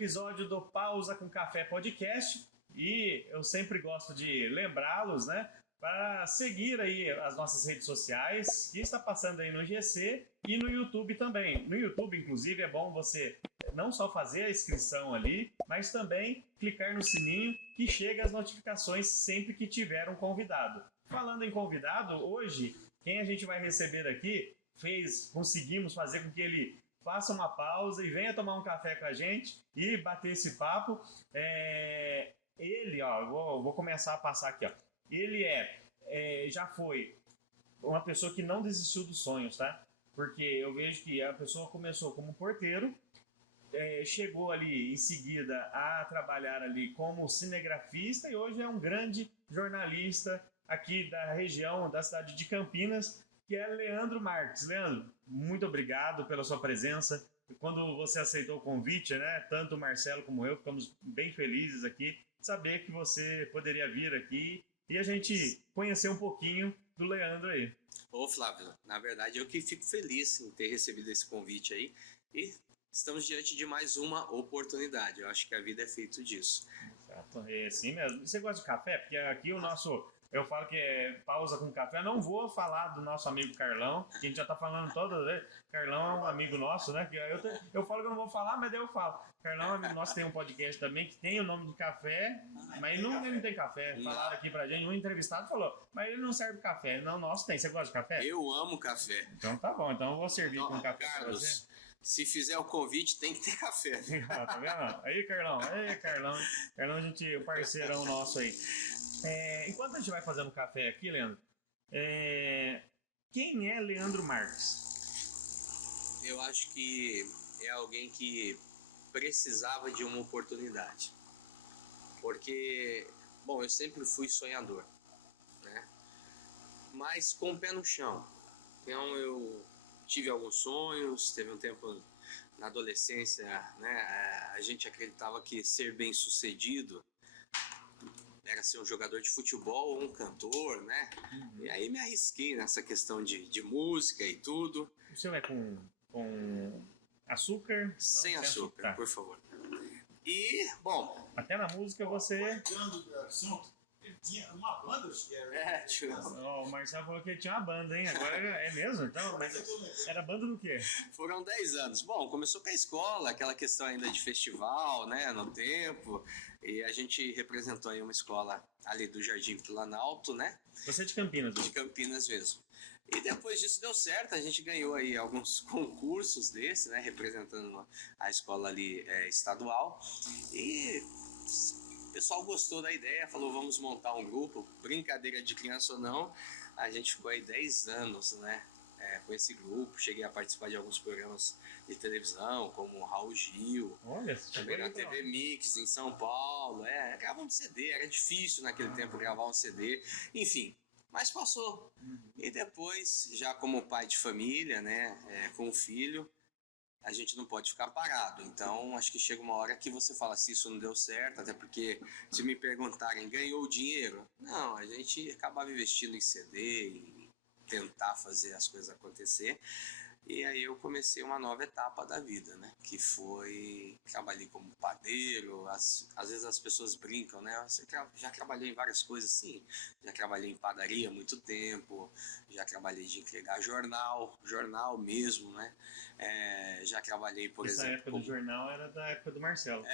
episódio do Pausa com Café Podcast e eu sempre gosto de lembrá-los, né, para seguir aí as nossas redes sociais, que está passando aí no GC e no YouTube também. No YouTube, inclusive, é bom você não só fazer a inscrição ali, mas também clicar no sininho que chega as notificações sempre que tiver um convidado. Falando em convidado, hoje, quem a gente vai receber aqui, conseguimos fazer com que ele faça uma pausa e venha tomar um café com a gente e bater esse papo. Ele, ó, vou começar a passar aqui, ó. Ele já foi uma pessoa que não desistiu dos sonhos, tá? Porque eu vejo que a pessoa começou como porteiro, chegou ali em seguida a trabalhar ali como cinegrafista e hoje é um grande jornalista aqui da região, da cidade de Campinas, que é Leandro Marques. Leandro, muito obrigado pela sua presença. Quando você aceitou o convite, né, tanto o Marcelo como eu ficamos bem felizes aqui de saber que você poderia vir aqui e a gente conhecer um pouquinho do Leandro aí. Ô Flávio, na verdade eu que fico feliz em ter recebido esse convite aí e estamos diante de mais uma oportunidade. Eu acho que a vida é feita disso. Exato, é assim mesmo. Você gosta de café? Porque aqui eu falo que é pausa com café. Eu não vou falar do nosso amigo Carlão, que a gente já tá falando toda vez. Carlão é um amigo nosso, né? Eu falo que eu não vou falar, mas daí eu falo. Carlão é um amigo nosso, tem um podcast também que tem o nome de café, mas ele não tem café. Falaram aqui pra gente, um entrevistado falou, mas ele não serve café. Não, nosso tem. Você gosta de café? Eu amo café. Então tá bom, então eu vou servir com café pra você. Se fizer o convite, tem que ter café. Tá vendo? Aí, Carlão. Carlão, o parceirão nosso aí. Enquanto a gente vai fazendo café aqui, Leandro, quem é Leandro Marques? Eu acho que é alguém que precisava de uma oportunidade. Porque, bom, eu sempre fui sonhador, né? Mas com o pé no chão. Então eu tive alguns sonhos, teve um tempo na adolescência, né? A gente acreditava que ser bem sucedido era ser um jogador de futebol ou um cantor, né? Uhum. E aí me arrisquei nessa questão de música e tudo. O seu é com açúcar? Sem açúcar, tá. Por favor. E, bom... Até na música você... Ele tinha uma banda, tio. O Marcelo falou que ele tinha uma banda, hein? Agora é mesmo? Então, mas era banda do quê? Foram 10 anos. Bom, começou com a escola, aquela questão ainda de festival, né, no tempo. E a gente representou aí uma escola ali do Jardim Planalto, né? Você é de Campinas? De Campinas mesmo. E depois disso deu certo, a gente ganhou aí alguns concursos desses, né, representando a escola ali estadual. E... o pessoal gostou da ideia, falou vamos montar um grupo, brincadeira de criança ou não, a gente ficou aí 10 anos, né, com esse grupo, cheguei a participar de alguns programas de televisão, como Raul Gil, também na TV Mix em São Paulo, gravando CD, era difícil naquele tempo gravar um CD, enfim, mas passou. E depois, já como pai de família, né, com o filho, a gente não pode ficar parado. Então, acho que chega uma hora que você fala se isso não deu certo, até porque se me perguntarem, ganhou dinheiro? Não, a gente acabava investindo em CD e tentar fazer as coisas acontecer. E aí eu comecei uma nova etapa da vida, né? Que foi... trabalhei como padeiro, às vezes as pessoas brincam, né? Você já trabalhou em várias coisas, sim. Já trabalhei em padaria há muito tempo, já trabalhei de entregar jornal mesmo, né? Já trabalhei, por exemplo... Essa época do jornal era da época do Marcelo. Não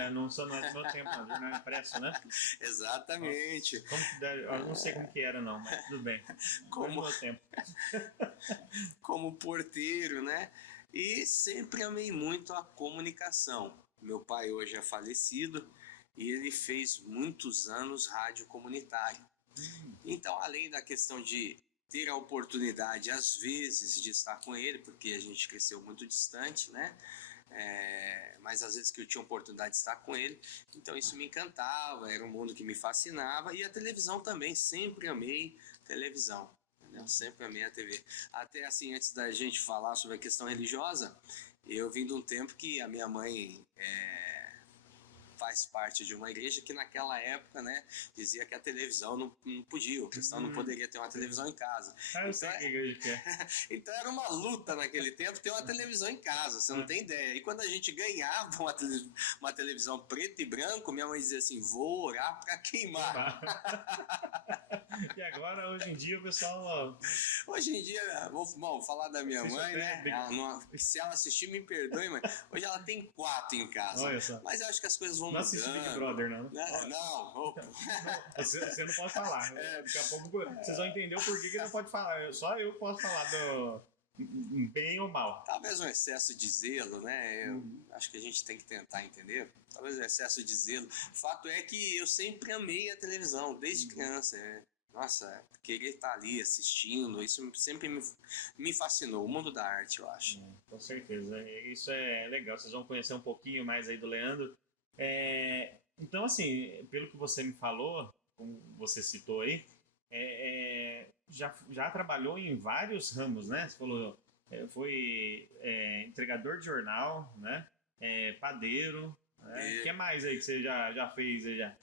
é do meu tempo, não. Jornal impresso, né? Exatamente. Eu não sei como que era, não, mas tudo bem. Como... meu tempo. Como porteiro, né? E sempre amei muito a comunicação. Meu pai hoje é falecido e ele fez muitos anos rádio comunitário. Então, além da questão de ter a oportunidade, às vezes, de estar com ele, porque a gente cresceu muito distante, né? Mas às vezes que eu tinha a oportunidade de estar com ele, então isso me encantava, era um mundo que me fascinava, e a televisão também, sempre amei televisão. Eu sempre amei a TV. Até assim, antes da gente falar sobre a questão religiosa, eu vim de um tempo que a minha mãe faz parte de uma igreja que naquela época, né, dizia que a televisão não podia, o cristão não poderia ter uma televisão em casa. Eu sei que igreja que é. Então era uma luta naquele tempo ter uma televisão em casa, você não tem ideia. E quando a gente ganhava uma televisão preto e branco, minha mãe dizia assim, vou orar para queimar. E agora, hoje em dia, o pessoal... Hoje em dia, vou falar da minha mãe, né? Se ela assistir, me perdoe, mãe. Hoje ela tem 4 em casa. Olha só. Mas eu acho que as coisas vão Não mudando. assiste Big Brother, não. Não. Você não pode falar. Daqui a pouco vocês vão entender o porquê que não pode falar. Só eu posso falar do bem ou mal. Talvez um excesso de zelo, né? Eu acho que a gente tem que tentar entender. Talvez um excesso de zelo. O fato é que eu sempre amei a televisão, desde criança. Nossa, querer estar ali assistindo, isso sempre me fascinou. O mundo da arte, eu acho. Com certeza. Isso é legal. Vocês vão conhecer um pouquinho mais aí do Leandro. Então, assim, pelo que você me falou, como você citou aí, já trabalhou em vários ramos, né? Você falou, foi entregador de jornal, né? Padeiro. O que mais aí que você já fez aí já?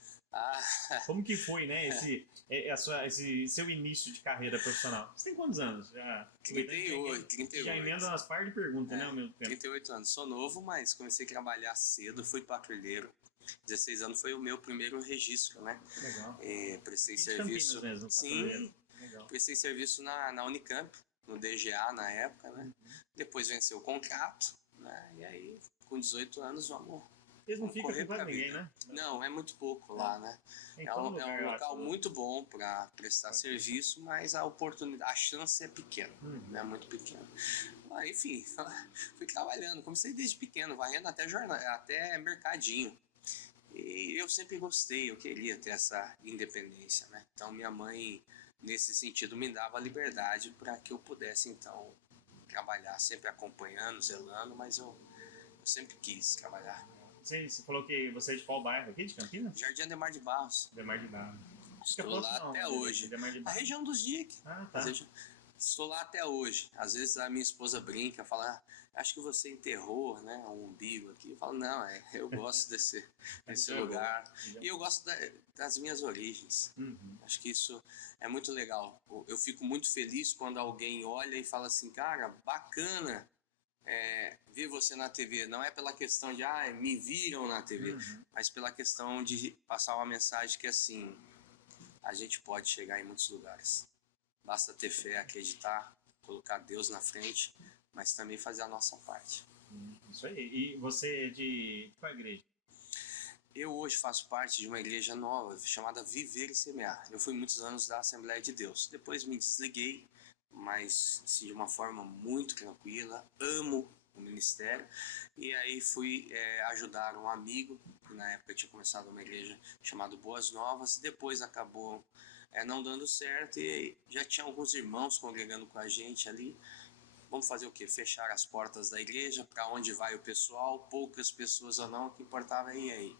Como que foi, né, esse seu início de carreira profissional? Você tem quantos anos? 38. Já emenda umas par de perguntas, né, ao mesmo tempo. 38 anos. Sou novo, mas comecei a trabalhar cedo, fui patrulheiro. 16 anos foi o meu primeiro registro, né? Legal. Prestei serviço. Mesmo, sim, prestei serviço na Unicamp, no DGA na época, né? Depois venceu o contrato, né? E aí, com 18 anos, vamos. Eles não ficam com quase ninguém, né? Não, é muito pouco lá, né? É um local muito bom para prestar serviço, mas a oportunidade, a chance é pequena, é muito pequena. Enfim, fui trabalhando, comecei desde pequeno, varrendo até mercadinho. E eu sempre gostei, eu queria ter essa independência, né? Então minha mãe, nesse sentido, me dava liberdade para que eu pudesse, então, trabalhar, sempre acompanhando, zelando, mas eu sempre quis trabalhar. Você falou que você é de qual bairro aqui, de Campinas? Jardim Ademar de Barros. Ademar de Barros. Estou lá até hoje. A região dos DIC. Tá. Estou lá até hoje. Às vezes a minha esposa brinca, fala, acho que você enterrou, né, um umbigo aqui. Eu falo, não, eu gosto desse lugar. E eu gosto das minhas origens. Acho que isso é muito legal. Eu fico muito feliz quando alguém olha e fala assim, cara, bacana ver você na TV. Não é pela questão de, me viram na TV, mas pela questão de passar uma mensagem que, assim, a gente pode chegar em muitos lugares. Basta ter fé, acreditar, colocar Deus na frente, mas também fazer a nossa parte. Isso aí. E você é de qual igreja? Eu hoje faço parte de uma igreja nova, chamada Viver e Semear. Eu fui muitos anos da Assembleia de Deus. Depois me desliguei, mas assim, de uma forma muito tranquila. Amo o ministério. E aí fui ajudar um amigo, que na época tinha começado uma igreja chamada Boas Novas. Depois acabou não dando certo e já tinha alguns irmãos congregando com a gente ali. Vamos fazer o quê? Fechar as portas da igreja, para onde vai o pessoal, poucas pessoas ou não, o que importava é ir aí.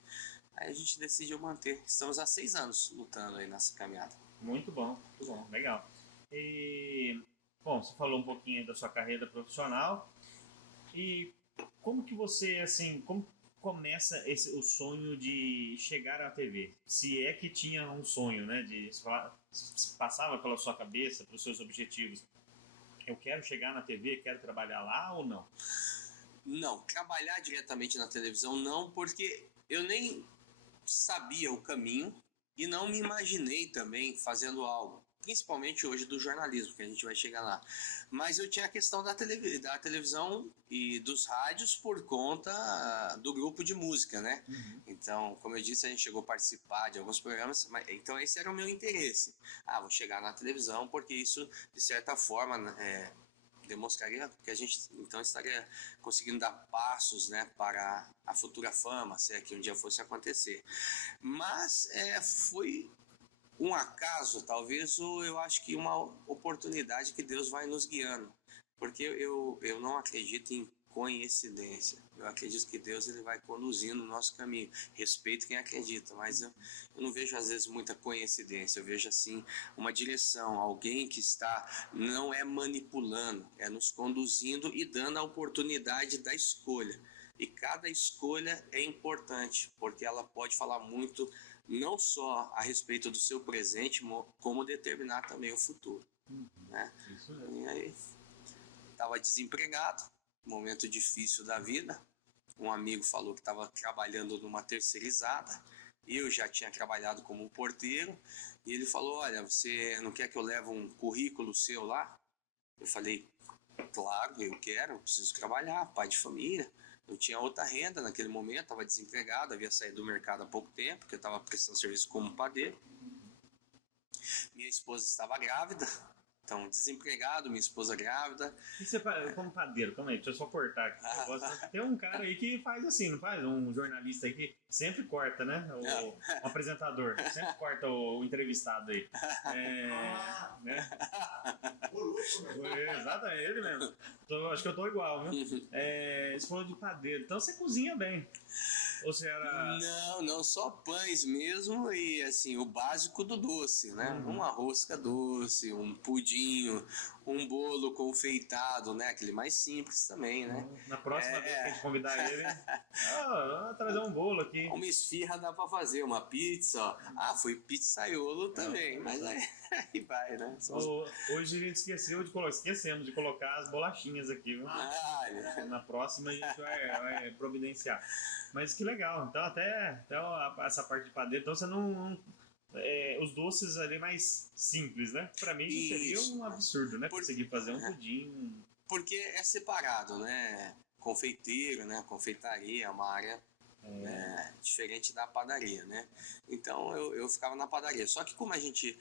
Aí a gente decidiu manter. Estamos há 6 anos lutando aí nessa caminhada. Muito bom, legal. E, bom, você falou um pouquinho da sua carreira profissional. E como que você, assim, como começa o sonho de chegar à TV? Se é que tinha um sonho, né? Se passava pela sua cabeça, pelos seus objetivos. Eu quero chegar na TV, quero trabalhar lá ou não? Não, trabalhar diretamente na televisão não, porque eu nem sabia o caminho e não me imaginei também fazendo algo. Principalmente hoje do jornalismo, que a gente vai chegar lá. Mas eu tinha a questão da televisão e dos rádios por conta do grupo de música, né? Então, como eu disse, a gente chegou a participar de alguns programas, então esse era o meu interesse. Vou chegar na televisão porque isso, de certa forma, demonstraria que a gente então estaria conseguindo dar passos, né, para a futura fama, se é que um dia fosse acontecer. Mas foi um acaso, talvez, ou eu acho que uma oportunidade que Deus vai nos guiando. Porque eu não acredito em coincidência. Eu acredito que Deus ele vai conduzindo o nosso caminho. Respeito quem acredita, mas eu não vejo às vezes muita coincidência. Eu vejo assim uma direção, alguém que não é manipulando, é nos conduzindo e dando a oportunidade da escolha. E cada escolha é importante, porque ela pode falar muito, não só a respeito do seu presente, como determinar também o futuro, né? Isso mesmo. E aí, estava desempregado, momento difícil da vida. Um amigo falou que estava trabalhando numa terceirizada. Eu já tinha trabalhado como porteiro. E ele falou, olha, você não quer que eu leve um currículo seu lá? Eu falei, claro, eu quero, eu preciso trabalhar, pai de família. Eu tinha outra renda naquele momento, estava desempregado, havia saído do mercado há pouco tempo, porque eu estava prestando serviço como padeiro. Minha esposa estava grávida, então desempregado, minha esposa grávida. E você faz como padeiro? Calma aí, deixa eu só cortar aqui. Tem um cara aí que faz assim, não faz? Um jornalista aí que sempre corta, né? O apresentador, sempre corta o entrevistado aí. Né? Exatamente, ele mesmo. Acho que eu tô igual, viu? Você falou de padeiro, então você cozinha bem. Ou você era... Não, só pães mesmo e assim, o básico do doce, né? Uma rosca doce, um pudinho, um bolo confeitado, né? Aquele mais simples também, né? Na próxima vez que a gente convidar ele, vamos trazer um bolo aqui. Uma esfirra dá pra fazer, uma pizza, ó. Foi pizzaiolo também, mas aí vai, né? Hoje a gente esquecemos de colocar as bolachinhas aqui, viu? Na próxima a gente vai providenciar. Mas que legal, então até essa parte de padeiro, então você não os doces ali mais simples, né? Pra mim seria um absurdo, né? Conseguir fazer um pudim. Porque é separado, né? Confeiteiro, né? Confeitaria é uma área diferente da padaria, né? Então eu ficava na padaria. Só que como a gente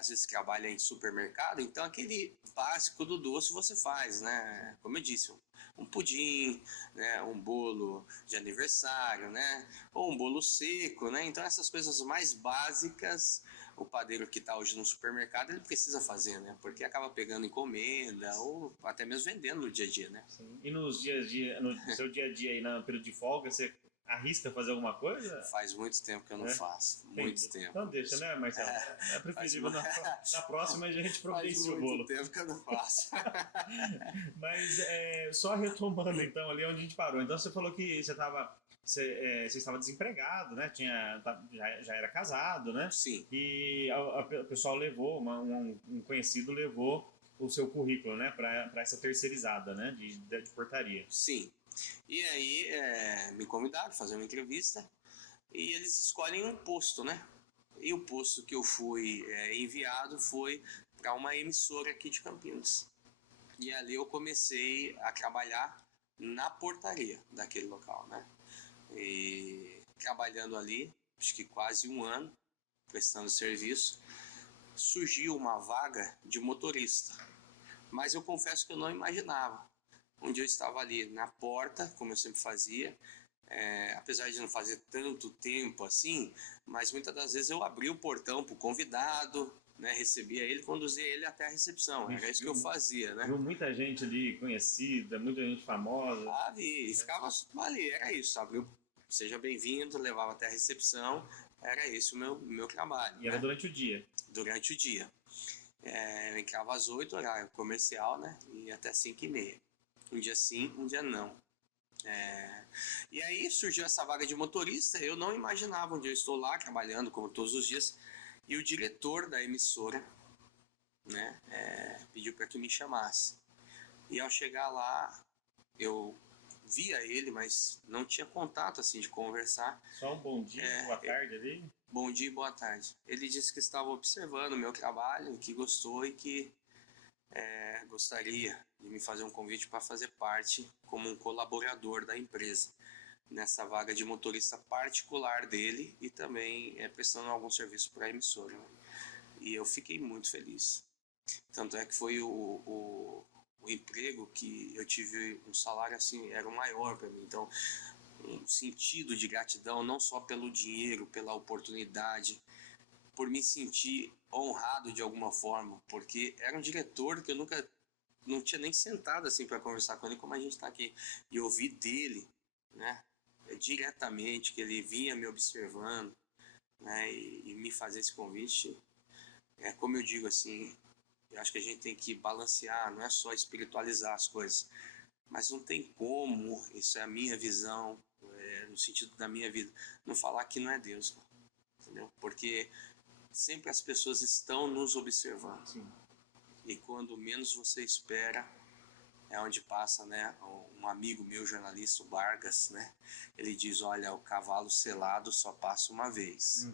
às vezes trabalha em supermercado, então aquele básico do doce você faz, né? Como eu disse, um pudim, né? Um bolo de aniversário, né? Ou um bolo seco, né? Então essas coisas mais básicas o padeiro que está hoje no supermercado ele precisa fazer, né? Porque acaba pegando encomenda ou até mesmo vendendo no dia a dia, né? Sim. E no seu dia a dia aí, no período de folga, você arrisca fazer alguma coisa? Faz muito tempo que eu não faço. Muito tempo. Então deixa, né, Marcelo? É preferível na próxima a gente providencia o bolo. Faz muito tempo que eu não faço. Mas só retomando então ali onde a gente parou. Então você falou que você estava desempregado, né? Já era casado, né? Sim. E o pessoal levou, um conhecido levou o seu currículo, né? Para essa terceirizada, né? De portaria. Sim. E aí me convidaram para fazer uma entrevista e eles escolhem um posto, né? E o posto que eu fui enviado foi para uma emissora aqui de Campinas. E ali eu comecei a trabalhar na portaria daquele local, né? E trabalhando ali, acho que quase um ano, prestando serviço, surgiu uma vaga de motorista. Mas eu confesso que eu não imaginava. Um dia eu estava ali na porta, como eu sempre fazia, apesar de não fazer tanto tempo assim, mas muitas das vezes eu abria o portão para o convidado, né, recebia ele, conduzia ele até a recepção. Era isso que eu fazia, né? Viu muita gente ali conhecida, muita gente famosa. Vi, e ficava ali, era isso, abriu, seja bem-vindo, levava até a recepção, era esse o meu trabalho. E era durante o dia? Durante o dia. Eu entrava às 8, horário comercial, né, e até 5h30. Um dia sim, um dia não. E aí surgiu essa vaga de motorista, eu não imaginava onde eu estou lá, trabalhando como todos os dias, e o diretor da emissora, né, pediu para que me chamasse. E ao chegar lá, eu via ele, mas não tinha contato assim de conversar. Só um bom dia, boa tarde ali? Bom dia e boa tarde. Ele disse que estava observando o meu trabalho, que gostou e que gostaria de me fazer um convite para fazer parte como um colaborador da empresa, nessa vaga de motorista particular dele e também prestando algum serviço para a emissora. E eu fiquei muito feliz. Tanto é que foi o emprego que eu tive um salário assim, era o maior para mim. Então, um sentido de gratidão, não só pelo dinheiro, pela oportunidade, por me sentir honrado de alguma forma, porque era um diretor que eu nunca não tinha nem sentado assim para conversar com ele como a gente está aqui, e ouvir dele, né, diretamente, que ele vinha me observando, né, e me fazer esse convite. Como eu digo assim, eu acho que a gente tem que balancear, não é só espiritualizar as coisas, Mas não tem como, isso é a minha visão, no sentido da minha vida, não falar que não é Deus, entendeu? Porque sempre as pessoas estão nos observando. Sim. E quando menos você espera, é onde passa, né? Um amigo meu, jornalista, o Vargas, né? Ele diz, olha, o cavalo selado só passa uma vez.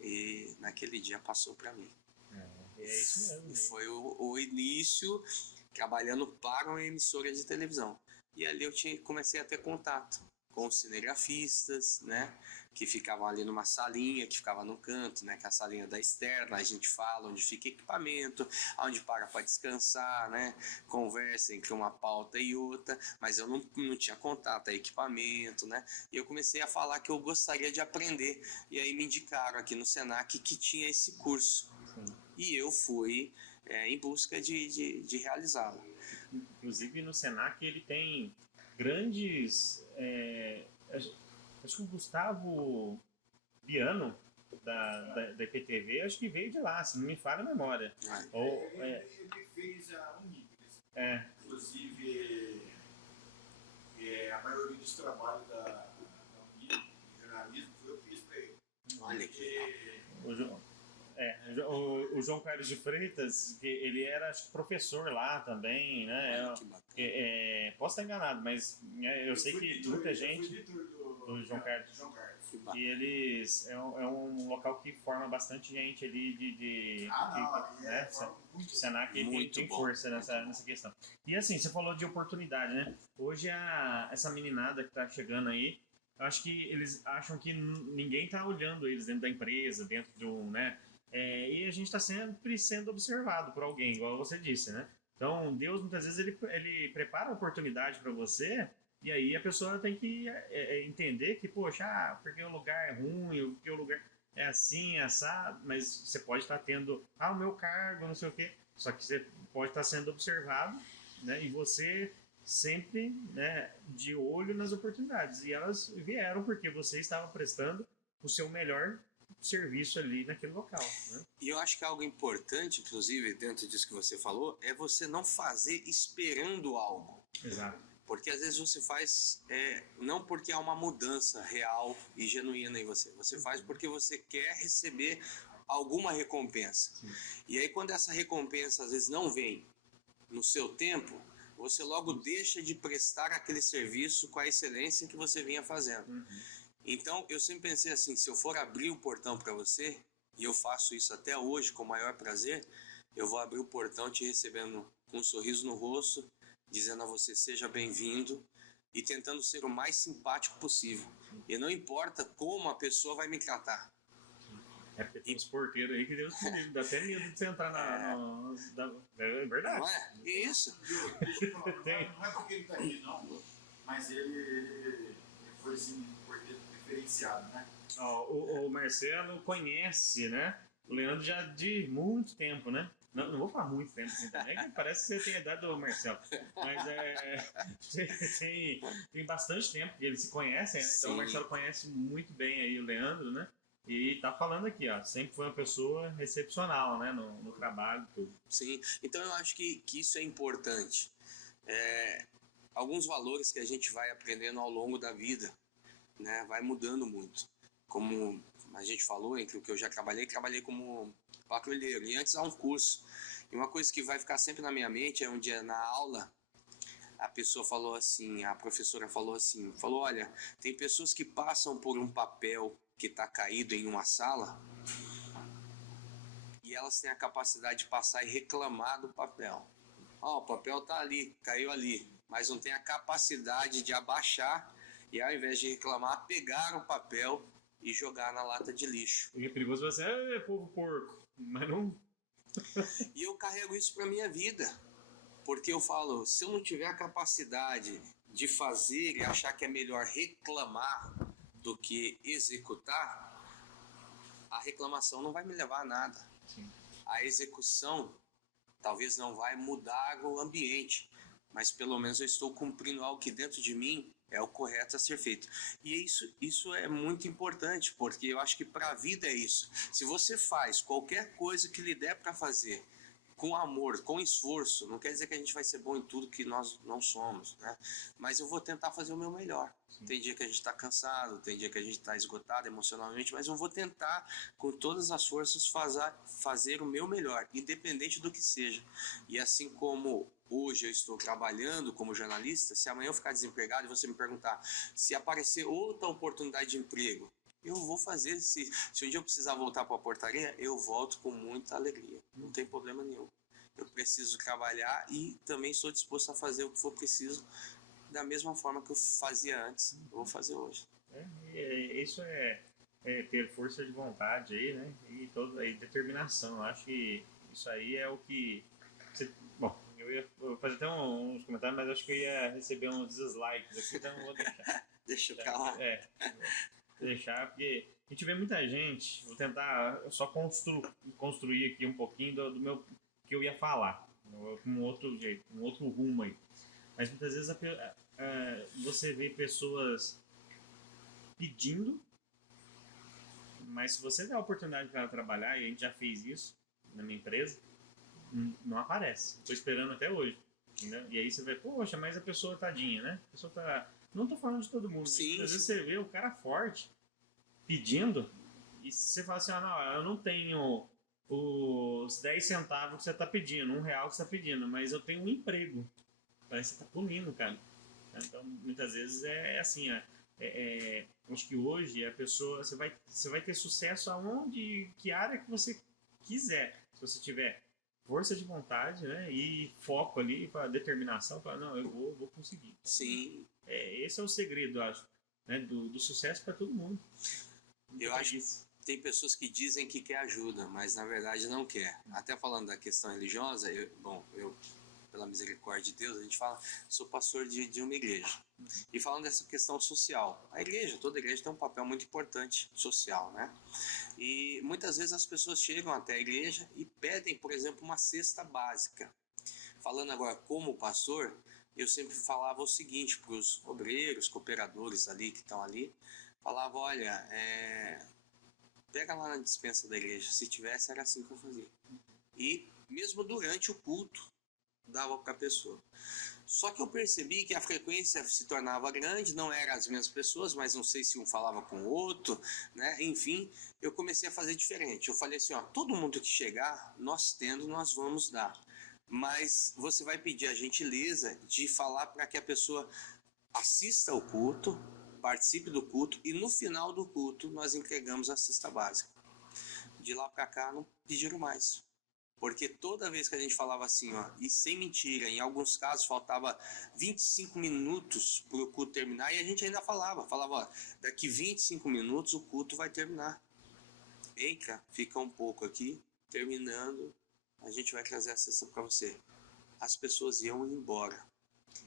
E naquele dia passou para mim. É isso mesmo. E foi o início trabalhando para uma emissora de televisão. E ali eu comecei a ter contato com os cinegrafistas, né? Que ficavam ali numa salinha, que ficava no canto, né? Que é a salinha da externa, a gente fala onde fica equipamento, onde para descansar, né? Conversa entre uma pauta e outra, mas eu não tinha contato a equipamento, né? E eu comecei a falar que eu gostaria de aprender, e aí me indicaram aqui no Senac que tinha esse curso. Sim. E eu fui em busca de realizá-lo. Inclusive no Senac ele tem grandes... acho que o Gustavo Biano, da IPTV, acho que veio de lá, se não me falha a memória. Ele fez a Unibres. Inclusive, a maioria dos trabalhos da Unibres, de jornalismo, eu fiz para ele. Olha que o João Carlos de Freitas, ele era acho que professor lá também, né? que bacana. Posso estar enganado, mas eu sei que muita gente do João Carlos. E eles é um local que forma bastante gente ali né? O Senac tem força nessa questão. E assim, você falou de oportunidade, né? Hoje essa meninada que está chegando aí, eu acho que eles acham que ninguém está olhando eles dentro da empresa, dentro de um, né? E a gente está sempre sendo observado por alguém, igual você disse, né? Então, Deus, muitas vezes, ele prepara a oportunidade para você, e aí a pessoa tem que entender que, poxa, porque o lugar é ruim, porque o lugar é assim, assado, mas você pode estar tendo, o meu cargo, não sei o quê, só que você pode estar sendo observado, né? E você sempre, né, de olho nas oportunidades. E elas vieram porque você estava prestando o seu melhor serviço ali naquele local, né? E eu acho que algo importante, inclusive, dentro disso que você falou, é você não fazer esperando algo. Exato. Porque às vezes você faz, não porque há uma mudança real e genuína em você. Você faz porque você quer receber alguma recompensa. Sim. E aí quando essa recompensa às vezes não vem no seu tempo, você logo deixa de prestar aquele serviço com a excelência que você vinha fazendo. Então, eu sempre pensei assim, se eu for abrir o portão para você, e eu faço isso até hoje com o maior prazer, eu vou abrir o portão te recebendo com um sorriso no rosto, dizendo a você seja bem-vindo e tentando ser o mais simpático possível. E não importa como a pessoa vai me tratar. Porque tem uns porteiros aí que Deus me livre, dá até medo de você entrar é verdade. Não é? Isso. Deixa eu falar, não é porque ele está aqui, não, mas ele foi assim, porteiro diferenciado, né? O Marcelo conhece, né? O Leandro já de muito tempo, né? Não vou falar muito tempo assim também, que parece que você tem a idade do Marcelo. Mas tem bastante tempo que eles se conhecem, né? Então Sim. o Marcelo conhece muito bem aí o Leandro, né? E tá falando aqui, ó, sempre foi uma pessoa excepcional, né? No trabalho e tudo. Sim, então eu acho que isso é importante. Alguns valores que a gente vai aprendendo ao longo da vida, né? Vai mudando muito. Como a gente falou, entre o que eu já trabalhei como patrulheiro. E antes há um curso. E uma coisa que vai ficar sempre na minha mente é um dia na aula, a pessoa falou assim, a professora falou assim, olha, tem pessoas que passam por um papel que está caído em uma sala e elas têm a capacidade de passar e reclamar do papel. O papel está ali, caiu ali, mas não tem a capacidade de abaixar e ao invés de reclamar, pegar o papel e jogar na lata de lixo. E é perigoso você, povo porco, mas não... E eu carrego isso para minha vida, porque eu falo, se eu não tiver a capacidade de fazer e achar que é melhor reclamar do que executar, a reclamação não vai me levar a nada. Sim. A execução talvez não vai mudar o ambiente, mas pelo menos eu estou cumprindo algo que dentro de mim é o correto a ser feito. E isso é muito importante, porque eu acho que para a vida é isso. Se você faz qualquer coisa que lhe der para fazer com amor, com esforço. Não quer dizer que a gente vai ser bom em tudo que nós não somos, né? Mas eu vou tentar fazer o meu melhor. Sim. Tem dia que a gente está cansado, tem dia que a gente está esgotado emocionalmente, mas eu vou tentar, com todas as forças, fazer o meu melhor, independente do que seja. E assim como hoje eu estou trabalhando como jornalista, se amanhã eu ficar desempregado e você me perguntar se aparecer outra oportunidade de emprego, eu vou fazer. Se um dia eu precisar voltar para a portaria, eu volto com muita alegria. Não tem problema nenhum. Eu preciso trabalhar e também sou disposto a fazer o que for preciso da mesma forma que eu fazia antes. Eu vou fazer hoje. Isso é ter força de vontade aí, né? E determinação. Eu acho que isso aí é o que... Bom, eu vou fazer até uns comentários, mas acho que eu ia receber uns dislikes aqui, então não vou deixar. Deixa eu calar. Deixar, porque a gente vê muita gente. Vou tentar só construir aqui um pouquinho do meu que eu ia falar, com um outro jeito, um outro rumo aí. Mas muitas vezes você vê pessoas pedindo, mas se você der a oportunidade para ela trabalhar, e a gente já fez isso na minha empresa, não aparece. Estou esperando até hoje. Entendeu? E aí você vê, poxa, mas a pessoa tadinha, né? A pessoa tá... Não tô falando de todo mundo, sim, mas às vezes você vê o cara forte pedindo e você fala assim, não, eu não tenho os 10 centavos que você tá pedindo, R$1 que você tá pedindo, mas eu tenho um emprego. Parece que você tá punindo, cara. Então, muitas vezes é assim, acho que hoje a pessoa, você vai ter sucesso aonde, que área que você quiser. Se você tiver força de vontade, né, e foco ali, para determinação, para não, eu vou conseguir. Sim. Esse é o segredo, eu acho, né, do sucesso para todo mundo. Eu acho que tem pessoas que dizem que quer ajuda, mas na verdade não quer. Até falando da questão religiosa, eu pela misericórdia de Deus, a gente fala, sou pastor de uma igreja. E falando dessa questão social, toda igreja tem um papel muito importante social, né? E muitas vezes as pessoas chegam até a igreja e pedem, por exemplo, uma cesta básica. Falando agora como pastor, eu sempre falava o seguinte para os obreiros, cooperadores ali que estão ali, falava, olha, pega lá na despensa da igreja, se tivesse era assim que eu fazia. E mesmo durante o culto, dava para a pessoa. Só que eu percebi que a frequência se tornava grande, não eram as mesmas pessoas, mas não sei se um falava com o outro, né? Enfim, eu comecei a fazer diferente. Eu falei assim, todo mundo que chegar, nós vamos dar. Mas você vai pedir a gentileza de falar para que a pessoa assista ao culto, participe do culto e no final do culto nós entregamos a cesta básica. De lá para cá não pediram mais. Porque toda vez que a gente falava assim, e sem mentira, em alguns casos faltava 25 minutos para o culto terminar, e a gente ainda falava, daqui 25 minutos o culto vai terminar. Eita, fica um pouco aqui, terminando, a gente vai trazer a cesta para você. As pessoas iam embora.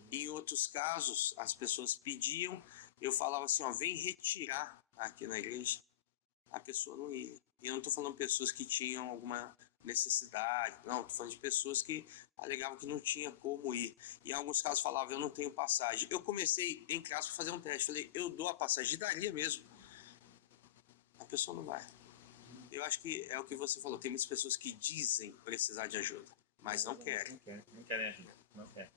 Em outros casos, as pessoas pediam, eu falava assim, vem retirar aqui na igreja. A pessoa não ia. E eu não estou falando pessoas que tinham alguma necessidade, não, estou falando de pessoas que alegavam que não tinha como ir. E em alguns casos falavam, eu não tenho passagem. Eu comecei, em casa, para fazer um teste. Falei, eu dou a passagem, daria mesmo. A pessoa não vai. Eu acho que é o que você falou, tem muitas pessoas que dizem precisar de ajuda, mas não querem. Não querem ajuda, não querem.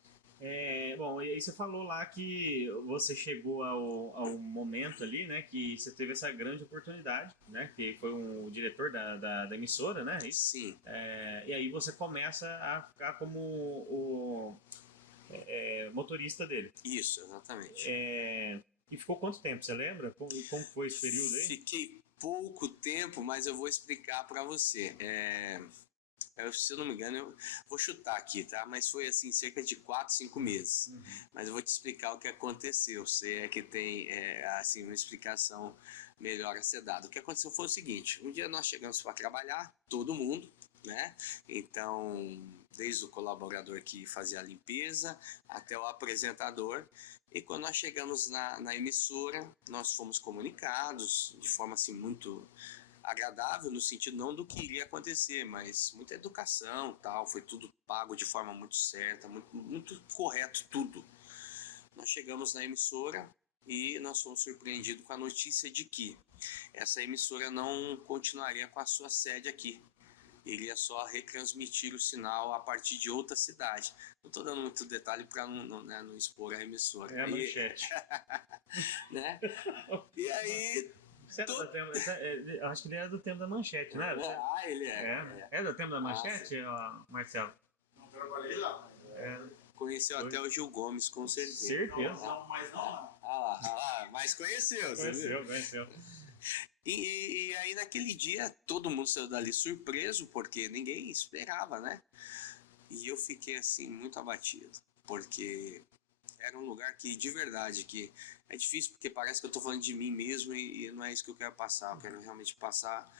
Bom, e aí você falou lá que você chegou ao momento ali, né, que você teve essa grande oportunidade, né, que foi o diretor da emissora, né? Isso? Sim. E aí você começa a ficar como o motorista dele. Isso, exatamente. E ficou quanto tempo, você lembra? Como foi esse período aí? Fiquei pouco tempo, mas eu vou explicar para você. Se eu não me engano, eu vou chutar aqui, tá? Mas foi assim, cerca de 4, 5 meses. Uhum. Mas eu vou te explicar o que aconteceu, se é que tem assim, uma explicação melhor a ser dada. O que aconteceu foi o seguinte, um dia nós chegamos para trabalhar, todo mundo, né? Então, desde o colaborador que fazia a limpeza até o apresentador. E quando nós chegamos na emissora, nós fomos comunicados de forma assim muito agradável, no sentido não do que iria acontecer, mas muita educação, tal, foi tudo pago de forma muito certa, muito, muito correto, tudo. Nós chegamos na emissora e nós fomos surpreendidos com a notícia de que essa emissora não continuaria com a sua sede aqui. iria só retransmitir o sinal a partir de outra cidade. Não estou dando muito detalhe para não expor a emissora. É a manchete. Né? E aí... Eu acho que ele era do tempo da manchete, né? Ele é. É do tempo da manchete, Marcelo? Não trabalhei lá. Conheceu até o Gil Gomes, com certeza. Certeza. Não, mas não lá. Mas conheceu. Conheceu. E aí naquele dia todo mundo saiu dali surpreso, porque ninguém esperava, né? E eu fiquei assim muito abatido, porque era um lugar que de verdade, que é difícil porque parece que eu tô falando de mim mesmo e não é isso que eu quero passar. Eu quero realmente passar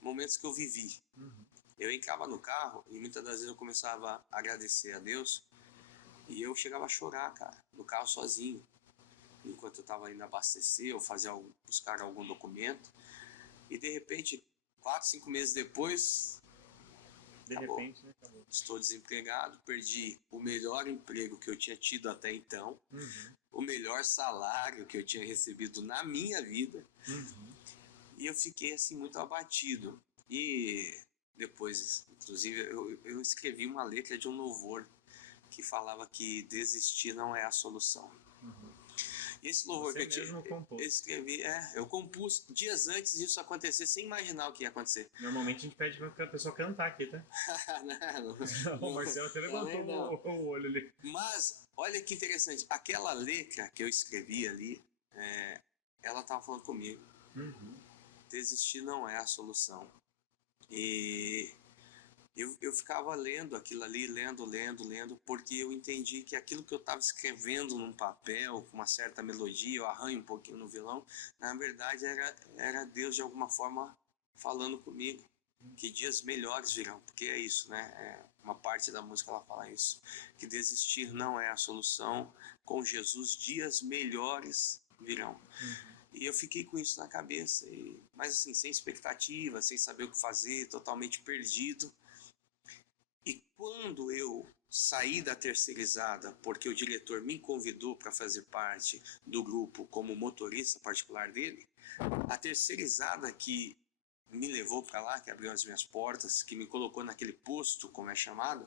momentos que eu vivi. Eu entrava no carro e muitas das vezes eu começava a agradecer a Deus e eu chegava a chorar, cara, no carro sozinho. Enquanto eu estava indo abastecer ou buscar algum documento. E de repente, 4, 5 meses depois, acabou. Estou desempregado, perdi o melhor emprego que eu tinha tido até então, o melhor salário que eu tinha recebido na minha vida. E eu fiquei assim muito abatido. E depois, inclusive, eu escrevi uma letra de um louvor que falava que desistir não é a solução. E esse louvor que eu escrevi, eu compus dias antes disso acontecer, sem imaginar o que ia acontecer. Normalmente a gente pede pra pessoa cantar aqui, tá? O Marcelo até levantou o olho ali. Mas, olha que interessante, aquela letra que eu escrevi ali, ela estava falando comigo. Desistir não é a solução. E eu ficava lendo aquilo ali, lendo, porque eu entendi que aquilo que eu estava escrevendo num papel, com uma certa melodia, eu arranho um pouquinho no violão, na verdade era Deus de alguma forma falando comigo, que dias melhores virão, porque é isso, né? Uma parte da música ela fala isso, que desistir não é a solução, com Jesus dias melhores virão. E eu fiquei com isso na cabeça, mas assim, sem expectativa, sem saber o que fazer, totalmente perdido. E quando eu saí da terceirizada, porque o diretor me convidou para fazer parte do grupo como motorista particular dele, a terceirizada que me levou para lá, que abriu as minhas portas, que me colocou naquele posto, como é chamado,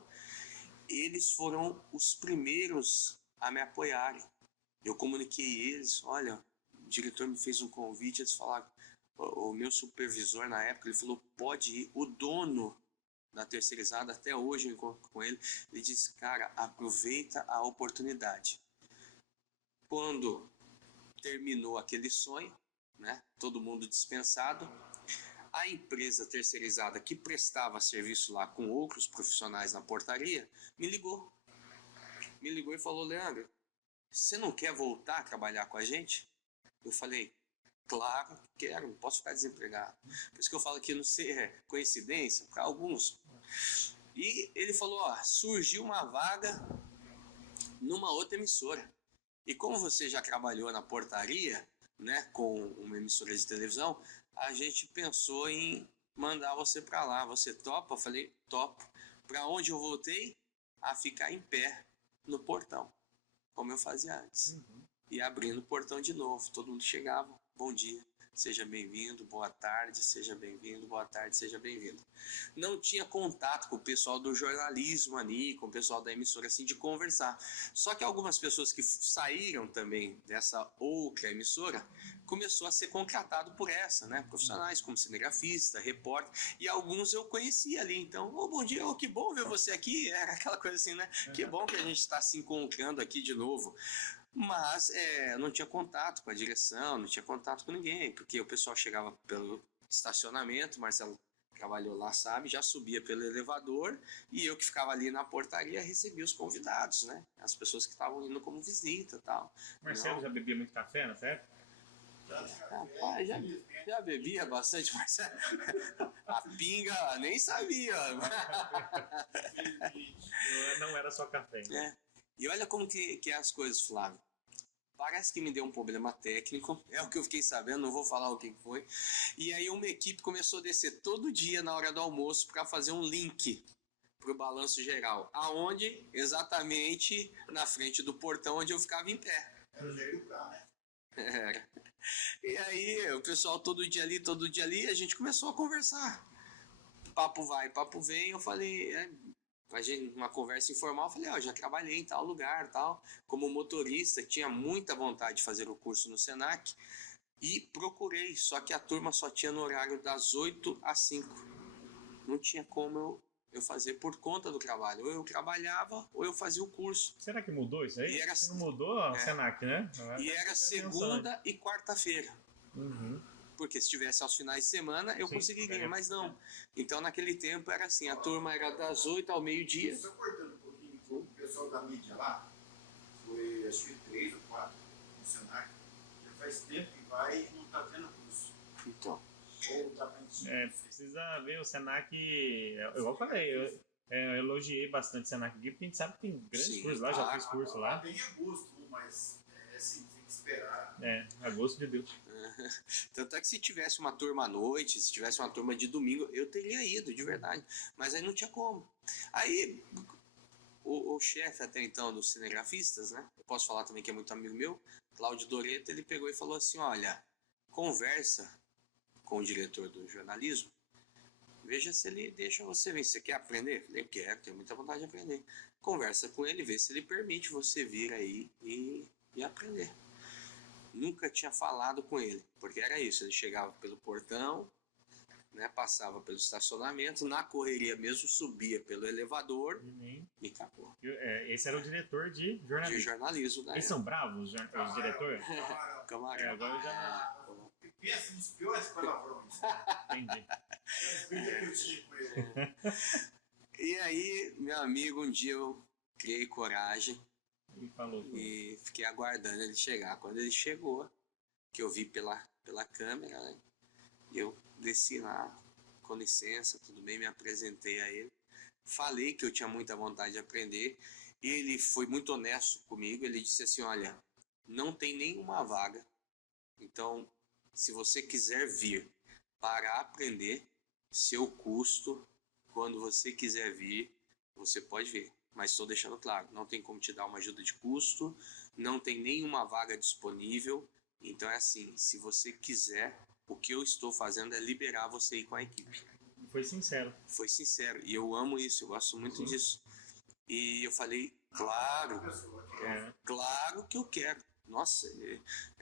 eles foram os primeiros a me apoiarem. Eu comuniquei eles, olha, o diretor me fez um convite, eles falaram, o meu supervisor na época, ele falou, pode ir, o dono da terceirizada, até hoje eu encontro com ele, ele disse, cara, aproveita a oportunidade. Quando terminou aquele sonho, né, todo mundo dispensado, a empresa terceirizada que prestava serviço lá com outros profissionais na portaria, me ligou e falou, Leandro, você não quer voltar a trabalhar com a gente? Eu falei, claro que quero, não posso ficar desempregado. Por isso que eu falo que não sei, é coincidência, para alguns. E ele falou, surgiu uma vaga numa outra emissora. E como você já trabalhou na portaria, né, com uma emissora de televisão, a gente pensou em mandar você para lá. Você topa? Eu falei, topo. Para onde eu voltei? A ficar em pé no portão, como eu fazia antes. E abrindo o portão de novo. Todo mundo chegava, bom dia, seja bem-vindo, boa tarde, seja bem-vindo, boa tarde, seja bem-vindo. Não tinha contato com o pessoal do jornalismo ali, com o pessoal da emissora, assim, de conversar. Só que algumas pessoas que saíram também dessa outra emissora, começou a ser contratado por essa, né? Profissionais como cinegrafista, repórter, e alguns eu conhecia ali. Então, bom dia, que bom ver você aqui. Era aquela coisa assim, né? Que bom que a gente está se encontrando aqui de novo. Mas não tinha contato com a direção, não tinha contato com ninguém, porque o pessoal chegava pelo estacionamento, Marcelo trabalhou lá, sabe, já subia pelo elevador e eu que ficava ali na portaria recebia os convidados, né? As pessoas que estavam indo como visita e tal. Marcelo já bebia muito café nessa época? Rapaz, já bebia bastante, Marcelo. A pinga nem sabia. Não era só café. E olha como que é as coisas, Flávio. Parece que me deu um problema técnico, é o que eu fiquei sabendo, não vou falar o que foi. E aí uma equipe começou a descer todo dia na hora do almoço para fazer um link para o balanço geral. Aonde? Exatamente na frente do portão onde eu ficava em pé. Era o jeito pra, né? Era. E aí o pessoal todo dia ali, a gente começou a conversar. papo vai, papo vem, eu falei, a gente, uma conversa informal, eu falei, ó, já trabalhei em tal lugar, tal, como motorista, tinha muita vontade de fazer o curso no Senac, e procurei, só que a turma só tinha no horário das 8 às 5. Não tinha como eu fazer por conta do trabalho. Ou eu trabalhava, ou eu fazia o curso. Será que mudou isso aí? E era, não mudou o Senac, né? E era segunda e quarta-feira. Uhum. Porque se tivesse aos finais de semana, eu conseguia ganhar, mas não. Então, naquele tempo, era assim, a turma era das 8 ao meio-dia. Só cortando um pouquinho, o pessoal da mídia lá, foi acho que 3 ou 4 no Senac, já faz tempo que vai e não está tendo curso. Então. Ou tá pensando. Precisa ver o Senac, igual eu falei, eu elogiei bastante o Senac aqui, porque a gente sabe que tem grandes cursos lá, já fiz curso lá. Tem agosto, mas assim, tem que esperar. Agosto de Deus. Tanto é que se tivesse uma turma à noite, se tivesse uma turma de domingo, eu teria ido, de verdade. Mas aí não tinha como. Aí, o chefe até então dos cinegrafistas, né? Eu posso falar também que é muito amigo meu, Cláudio Doreto, ele pegou e falou assim, olha, conversa com o diretor do jornalismo, veja se ele deixa você vir. Você quer aprender? Eu falei, quero, tenho muita vontade de aprender. Conversa com ele, vê se ele permite você vir aí e aprender. Nunca tinha falado com ele, porque era isso, ele chegava pelo portão, né, passava pelo estacionamento, na correria mesmo, subia pelo elevador e acabou. Esse era o diretor de jornalismo. De jornalismo, né? Eles são bravos, os diretores? Camarão. Agora eu já Pensa nos piores palavrões. entendi. E aí, meu amigo, um dia eu criei coragem E falou. e fiquei aguardando ele chegar. Quando ele chegou, que eu vi pela câmera, né, eu desci lá, com licença, tudo bem, me apresentei a ele. Falei que eu tinha muita vontade de aprender. E ele foi muito honesto comigo. Ele disse assim, olha, não tem nenhuma vaga. Então, se você quiser vir para aprender, seu custo, quando você quiser vir, você pode vir. Mas estou deixando claro, não tem como te dar uma ajuda de custo, não tem nenhuma vaga disponível. Então é assim, se você quiser, o que eu estou fazendo é liberar você ir com a equipe. Foi sincero. Foi sincero, e eu amo isso, eu gosto muito disso. E eu falei, claro, claro que eu quero. Nossa,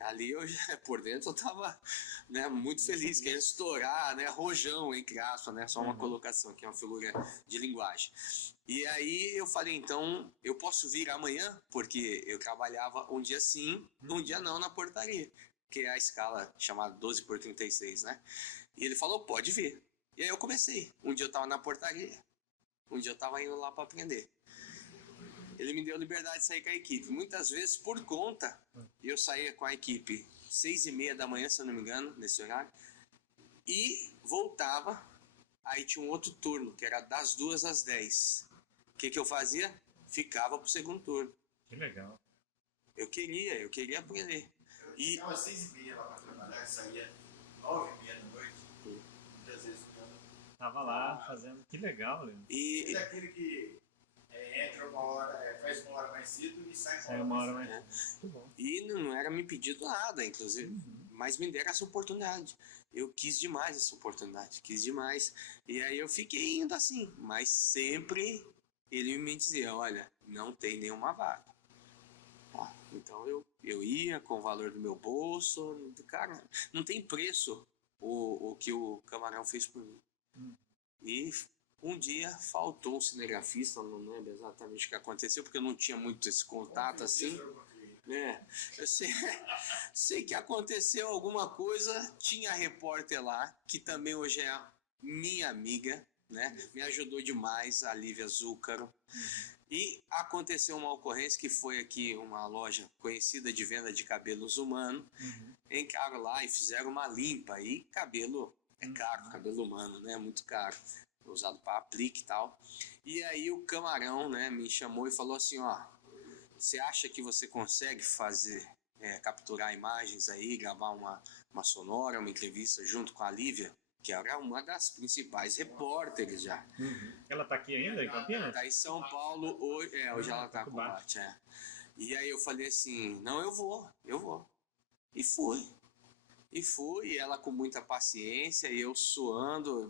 ali eu já, por dentro eu tava, né, muito feliz, querendo estourar, né, rojão, entre aspas, né, só uma colocação aqui, uma figura de linguagem. E aí eu falei, então, eu posso vir amanhã? Porque eu trabalhava um dia sim, um dia não na portaria, que é a escala chamada 12/36, né? E ele falou, pode vir. E aí eu comecei. Um dia eu tava na portaria, um dia eu tava indo lá para aprender. Ele me deu liberdade de sair com a equipe. Muitas vezes, por conta, eu saía com a equipe 6:30 da manhã, se eu não me engano, nesse horário, e voltava, aí tinha um outro turno, que era das 2 às 10. O que eu fazia? Ficava pro segundo turno. Que legal. Eu queria aprender. Eu ficava 6:30 lá para trabalhar, saía 9:30 da noite, muitas vezes ficando. Tava lá fazendo. Que legal, Leandro. E daquele que entra uma hora, faz uma hora mais cedo e sai uma hora mais cedo. E não era me pedido nada, inclusive, mas me deram essa oportunidade. Eu quis demais essa oportunidade, quis demais. E aí eu fiquei indo assim, mas sempre ele me dizia, olha, não tem nenhuma vaga. Então eu ia com o valor do meu bolso, cara, não tem preço o que o Camarão fez por mim. E um dia faltou um cinegrafista, não lembro exatamente o que aconteceu, porque eu não tinha muito esse contato assim. Eu sei que aconteceu alguma coisa, tinha a repórter lá, que também hoje é minha amiga, né? Me ajudou demais, a Lívia Zúcaro. E aconteceu uma ocorrência que foi aqui uma loja conhecida de venda de cabelos humanos. Entraram lá e fizeram uma limpa. E cabelo é caro, cabelo humano, né? Muito caro. Usado para aplique e tal. E aí o Camarão, né, me chamou e falou assim, ó, você acha que você consegue fazer, capturar imagens aí, gravar uma sonora, uma entrevista junto com a Lívia? Que era uma das principais repórteres já. Ela tá aqui ainda, em Campinas? Tá em São Paulo, hoje ela tá com o Bate, E aí eu falei assim, não, eu vou. E fui. E fui, ela com muita paciência, e eu suando,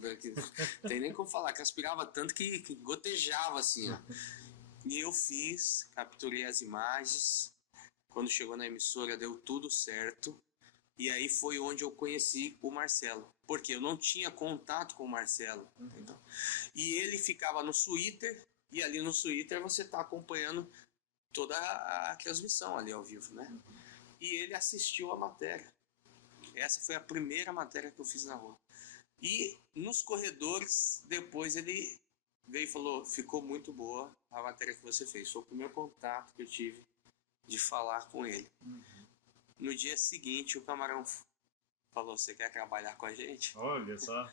tem nem como falar, que aspirava tanto que gotejava assim, ó. E eu fiz, capturei as imagens, quando chegou na emissora deu tudo certo, e aí foi onde eu conheci o Marcelo, porque eu não tinha contato com o Marcelo, entendeu? E ele ficava no Twitter, e ali no Twitter você está acompanhando toda a transmissão ali ao vivo, né? E ele assistiu a matéria. Essa foi a primeira matéria que eu fiz na rua. E nos corredores, depois ele veio e falou, ficou muito boa a matéria que você fez. Foi o primeiro contato que eu tive de falar com ele. No dia seguinte, o camarão falou, você quer trabalhar com a gente? Olha só.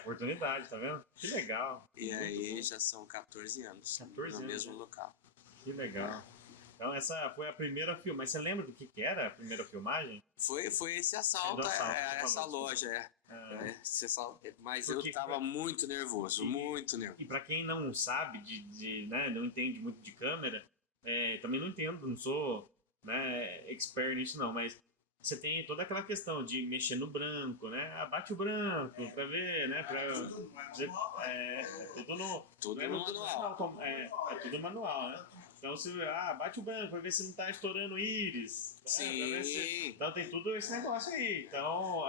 Oportunidade, tá vendo? Que legal. E aí já são 14 anos 14 no anos, mesmo né? local. Que legal. Então essa foi a primeira filmagem. Mas você lembra do que era a primeira filmagem? Foi esse assalto, Do assalto, você essa falou, loja, esse assalto. Mas Porque eu tava muito nervoso, muito nervoso. E para quem não sabe, né, não entende muito de câmera, também não entendo, não sou, né, expert nisso não, mas você tem toda aquela questão de mexer no branco, né? Abate o branco para ver, né? Tudo no manual. É tudo manual, né? Então você bate o branco para ver se não tá estourando o íris. Né? Sim. Então tem tudo esse negócio aí. Então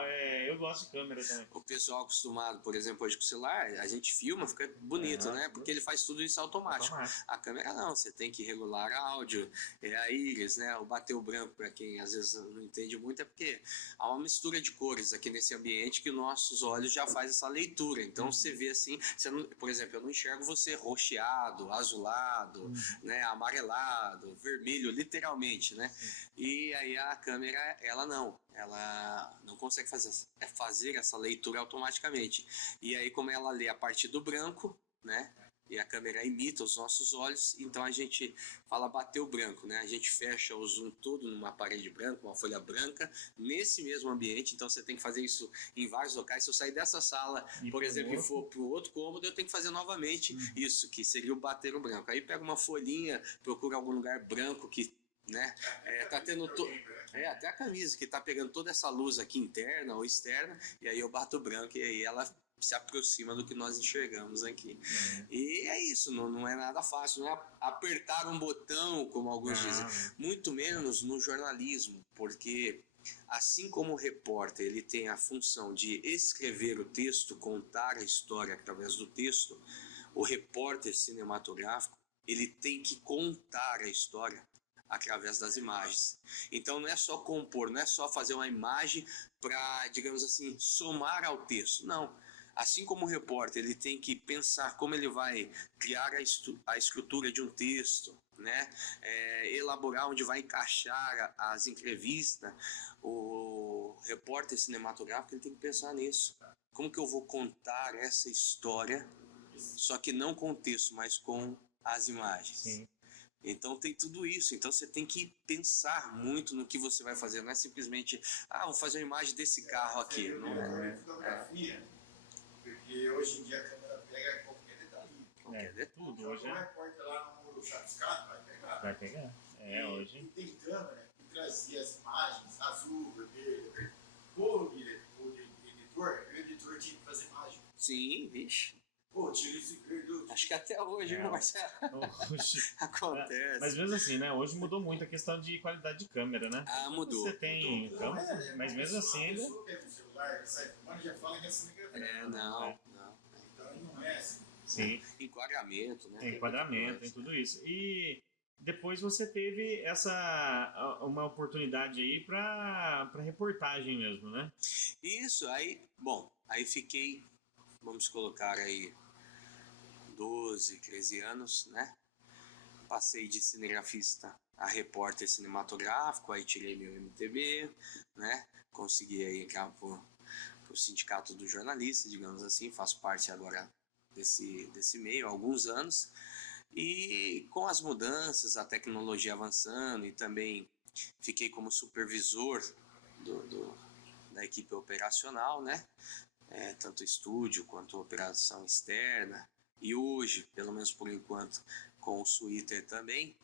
eu gosto de câmera também. O pessoal acostumado, por exemplo, hoje com o celular, a gente filma, fica bonito, né? Porque ele faz tudo isso automático. A câmera não, você tem que regular áudio, a íris, né? O bater o branco, para quem às vezes não entende muito, é porque há uma mistura de cores aqui nesse ambiente que os nossos olhos já faz essa leitura. Então você vê assim, por exemplo, eu não enxergo você roxeado, azulado, né? Amarelado, vermelho, literalmente, né? E aí a câmera, ela não consegue fazer essa leitura automaticamente. E aí como ela lê a partir do branco, né? E a câmera imita os nossos olhos, então a gente fala bater o branco, né? A gente fecha o zoom todo numa parede branca, uma folha branca, nesse mesmo ambiente, então você tem que fazer isso em vários locais. Se eu sair dessa sala, por exemplo, e for para o outro cômodo, eu tenho que fazer novamente isso, que seria o bater o branco. Aí pega uma folhinha, procura algum lugar branco que, né, tá tendo até a camisa que tá pegando toda essa luz aqui interna ou externa, e aí eu bato o branco e aí ela se aproxima do que nós enxergamos aqui. E é isso, não é nada fácil, não é apertar um botão, como alguns dizem, muito menos no jornalismo, porque assim como o repórter ele tem a função de escrever o texto, contar a história através do texto, o repórter cinematográfico ele tem que contar a história através das imagens. Então não é só compor, não é só fazer uma imagem para, digamos assim, somar ao texto, não. Assim como o repórter ele tem que pensar como ele vai criar a estrutura de um texto, né? Elaborar onde vai encaixar as entrevistas, o repórter cinematográfico ele tem que pensar nisso. Como que eu vou contar essa história, só que não com o texto, mas com as imagens? Sim. Então tem tudo isso, então você tem que pensar muito no que você vai fazer, não é simplesmente, vou fazer uma imagem desse carro aqui. Não é. Porque hoje em dia a câmera pega qualquer detalhe. Qualquer detalhe. Tudo hoje O repórter lá no chapiscado vai pegar. vai pegar. Hoje. E tem câmera que trazia as imagens, azul, vermelho, verde. O editor tinha que fazer imagem. Sim, vixe. Pô, tira esse verde. Acho que até hoje, Marcelo, acontece. Mas mesmo assim, né? Hoje mudou muito a questão de qualidade de câmera, né? Mudou. Você tem câmera, mas mesmo assim ainda... A pessoa pega o celular, sai filmando, já fala que é cinegrafia. Não. Então não é assim. Sim. Enquadramento, né? Tem enquadramento, tem tudo isso. E depois você teve uma oportunidade aí para reportagem mesmo, né? Isso, aí fiquei, vamos colocar aí 12, 13 anos, né? Passei de cinegrafista a repórter cinematográfico, aí tirei meu MTB, né? Consegui aí entrar pro sindicato do jornalista, digamos assim, faço parte agora desse meio há alguns anos. E com as mudanças, a tecnologia avançando e também fiquei como supervisor da equipe operacional, né? Tanto estúdio quanto operação externa. E hoje, pelo menos por enquanto, com o Twitter também,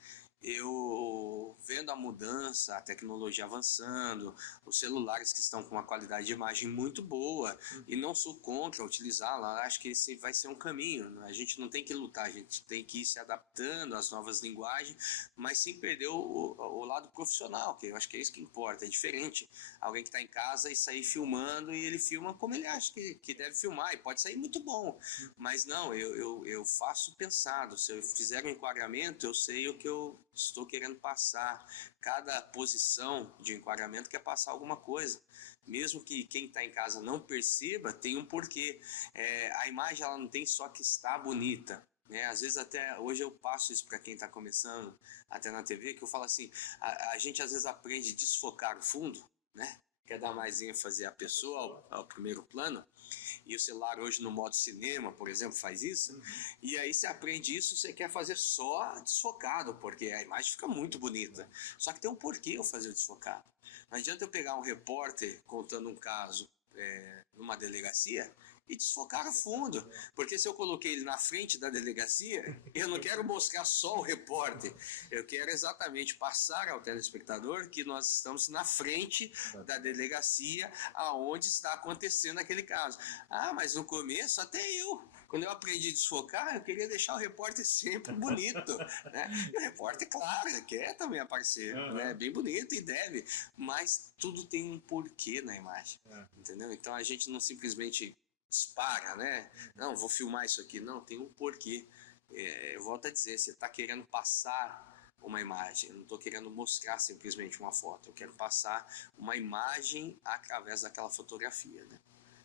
eu vendo a mudança, a tecnologia avançando, os celulares que estão com uma qualidade de imagem muito boa, e não sou contra utilizá-la, acho que esse vai ser um caminho, né? A gente não tem que lutar, a gente tem que ir se adaptando às novas linguagens, mas sem perder o lado profissional, que eu acho que é isso que importa, é diferente. Alguém que está em casa e sair filmando, e ele filma como ele acha que deve filmar, e pode sair muito bom, mas não, eu faço pensado, se eu fizer um enquadramento, eu sei o que eu estou querendo passar. Cada posição de enquadramento quer passar alguma coisa. Mesmo que quem está em casa não perceba, tem um porquê. A imagem ela não tem só que estar bonita. Né? Às vezes até hoje eu passo isso para quem está começando até na TV, que eu falo assim, a gente às vezes aprende a desfocar o fundo, né? Quer dar mais ênfase à pessoa, ao primeiro plano, e o celular hoje no modo cinema, por exemplo, faz isso, e aí você aprende isso, você quer fazer só desfocado, porque a imagem fica muito bonita, só que tem um porquê eu fazer o desfocado. Não adianta eu pegar um repórter contando um caso numa delegacia e desfocar a fundo, porque se eu coloquei ele na frente da delegacia, eu não quero mostrar só o repórter, eu quero exatamente passar ao telespectador que nós estamos na frente da delegacia aonde está acontecendo aquele caso. Mas no começo até quando eu aprendi a desfocar, eu queria deixar o repórter sempre bonito, né? E o repórter, claro, ele quer também aparecer, né? Bem bonito e deve, mas tudo tem um porquê na imagem, entendeu? Então a gente não simplesmente dispara, né? Não, vou filmar isso aqui. Não, tem um porquê. Eu volto a dizer, você está querendo passar uma imagem, eu não estou querendo mostrar simplesmente uma foto, eu quero passar uma imagem através daquela fotografia, né?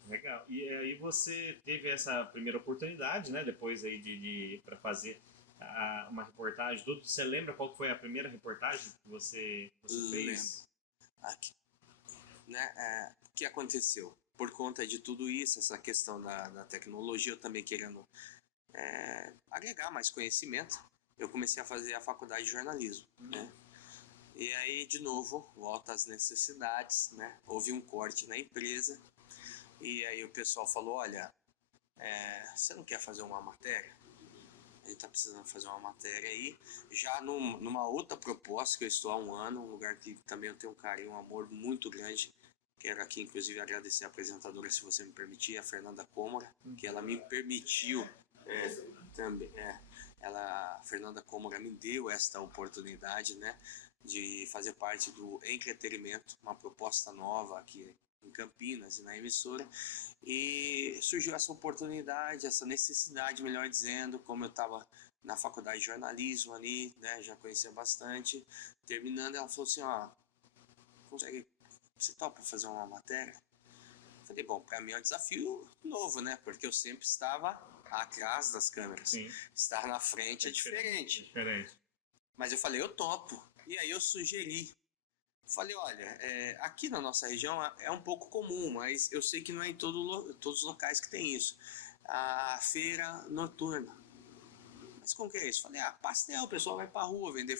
Legal. E aí você teve essa primeira oportunidade, né? Depois aí de para fazer uma reportagem, tudo. Você lembra qual foi a primeira reportagem que você fez? Aqui, né? O que aconteceu? Por conta de tudo isso, essa questão da tecnologia, eu também querendo agregar mais conhecimento, eu comecei a fazer a faculdade de jornalismo, né? E aí, de novo, volta às necessidades, né? Houve um corte na empresa, e aí o pessoal falou, olha, você não quer fazer uma matéria? A gente está precisando fazer uma matéria aí, já numa outra proposta que eu estou há um ano, um lugar que também eu tenho um carinho, um amor muito grande. Quero aqui, inclusive, agradecer a apresentadora, se você me permitir, a Fernanda Cômora, que ela me permitiu também. A Fernanda Cômora me deu esta oportunidade, né, de fazer parte do entretenimento, uma proposta nova aqui em Campinas e na emissora. E surgiu essa oportunidade, essa necessidade, melhor dizendo, como eu estava na faculdade de jornalismo ali, né, já conhecia bastante. Terminando, ela falou assim, você topa fazer uma matéria? Falei, bom, para mim é um desafio novo, né? Porque eu sempre estava atrás das câmeras. Sim. Estar na frente é diferente. Mas eu falei, eu topo. E aí eu sugeri. Falei, olha, aqui na nossa região é um pouco comum, mas eu sei que não é em todos os locais que tem isso. A feira noturna. Mas como que é isso? Falei, pastel, o pessoal vai pra rua vender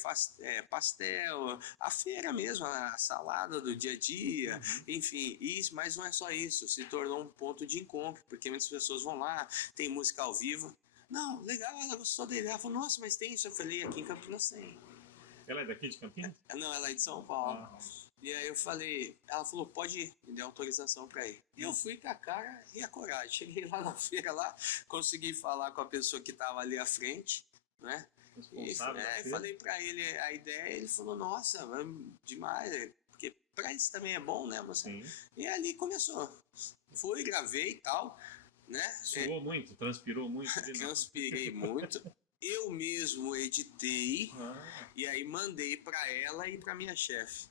pastel, a feira mesmo, a salada do dia a dia, enfim, mas não é só isso, se tornou um ponto de encontro, porque muitas pessoas vão lá, tem música ao vivo. Não, legal, ela gostou dele. Ela falou, nossa, mas tem isso? Eu falei, aqui em Campinas tem. Ela é daqui de Campinas? Não, ela é de São Paulo. E aí eu falei, ela falou, pode ir, me deu autorização para ir. E eu fui com a cara e a coragem. Cheguei lá na feira, consegui falar com a pessoa que estava ali à frente, né? E falei para ele a ideia, ele falou, nossa, demais, porque para isso também é bom, né, você? Sim. E ali começou. Fui, gravei e tal, né? Suou muito, transpirou muito. Transpirei muito. Eu mesmo editei e aí mandei para ela e para minha chefe,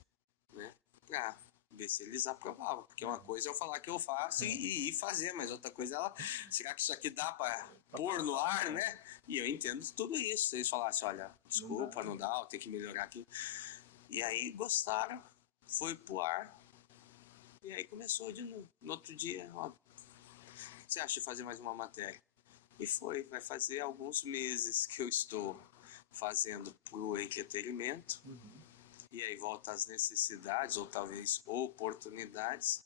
né? Pra ver se eles aprovavam, porque uma coisa é eu falar que eu faço e ir fazer, mas outra coisa é será que isso aqui dá para pôr no ar, né? E eu entendo tudo isso. Se eles falassem, olha, desculpa, não dá, tem que melhorar aqui. E aí gostaram, foi pro ar e aí começou de novo. No outro dia, o que você acha de fazer mais uma matéria? E vai fazer alguns meses que eu estou fazendo pro entretenimento. E aí volta às necessidades, ou talvez oportunidades,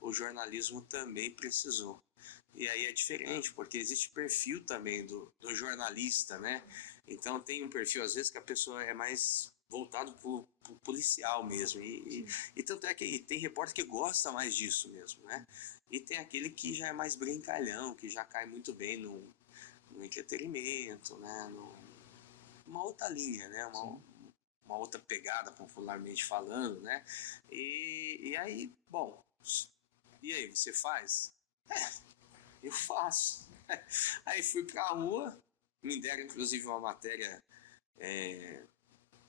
o jornalismo também precisou. E aí é diferente, porque existe perfil também do jornalista, né? Então tem um perfil, às vezes, que a pessoa é mais voltado pro policial mesmo. E tanto é que tem repórter que gosta mais disso mesmo, né? E tem aquele que já é mais brincalhão, que já cai muito bem no entretenimento, né? Uma outra linha, né? Uma outra pegada, popularmente falando, né? E aí, bom, e aí, você faz? Eu faço. Aí fui pra rua, me deram inclusive uma matéria,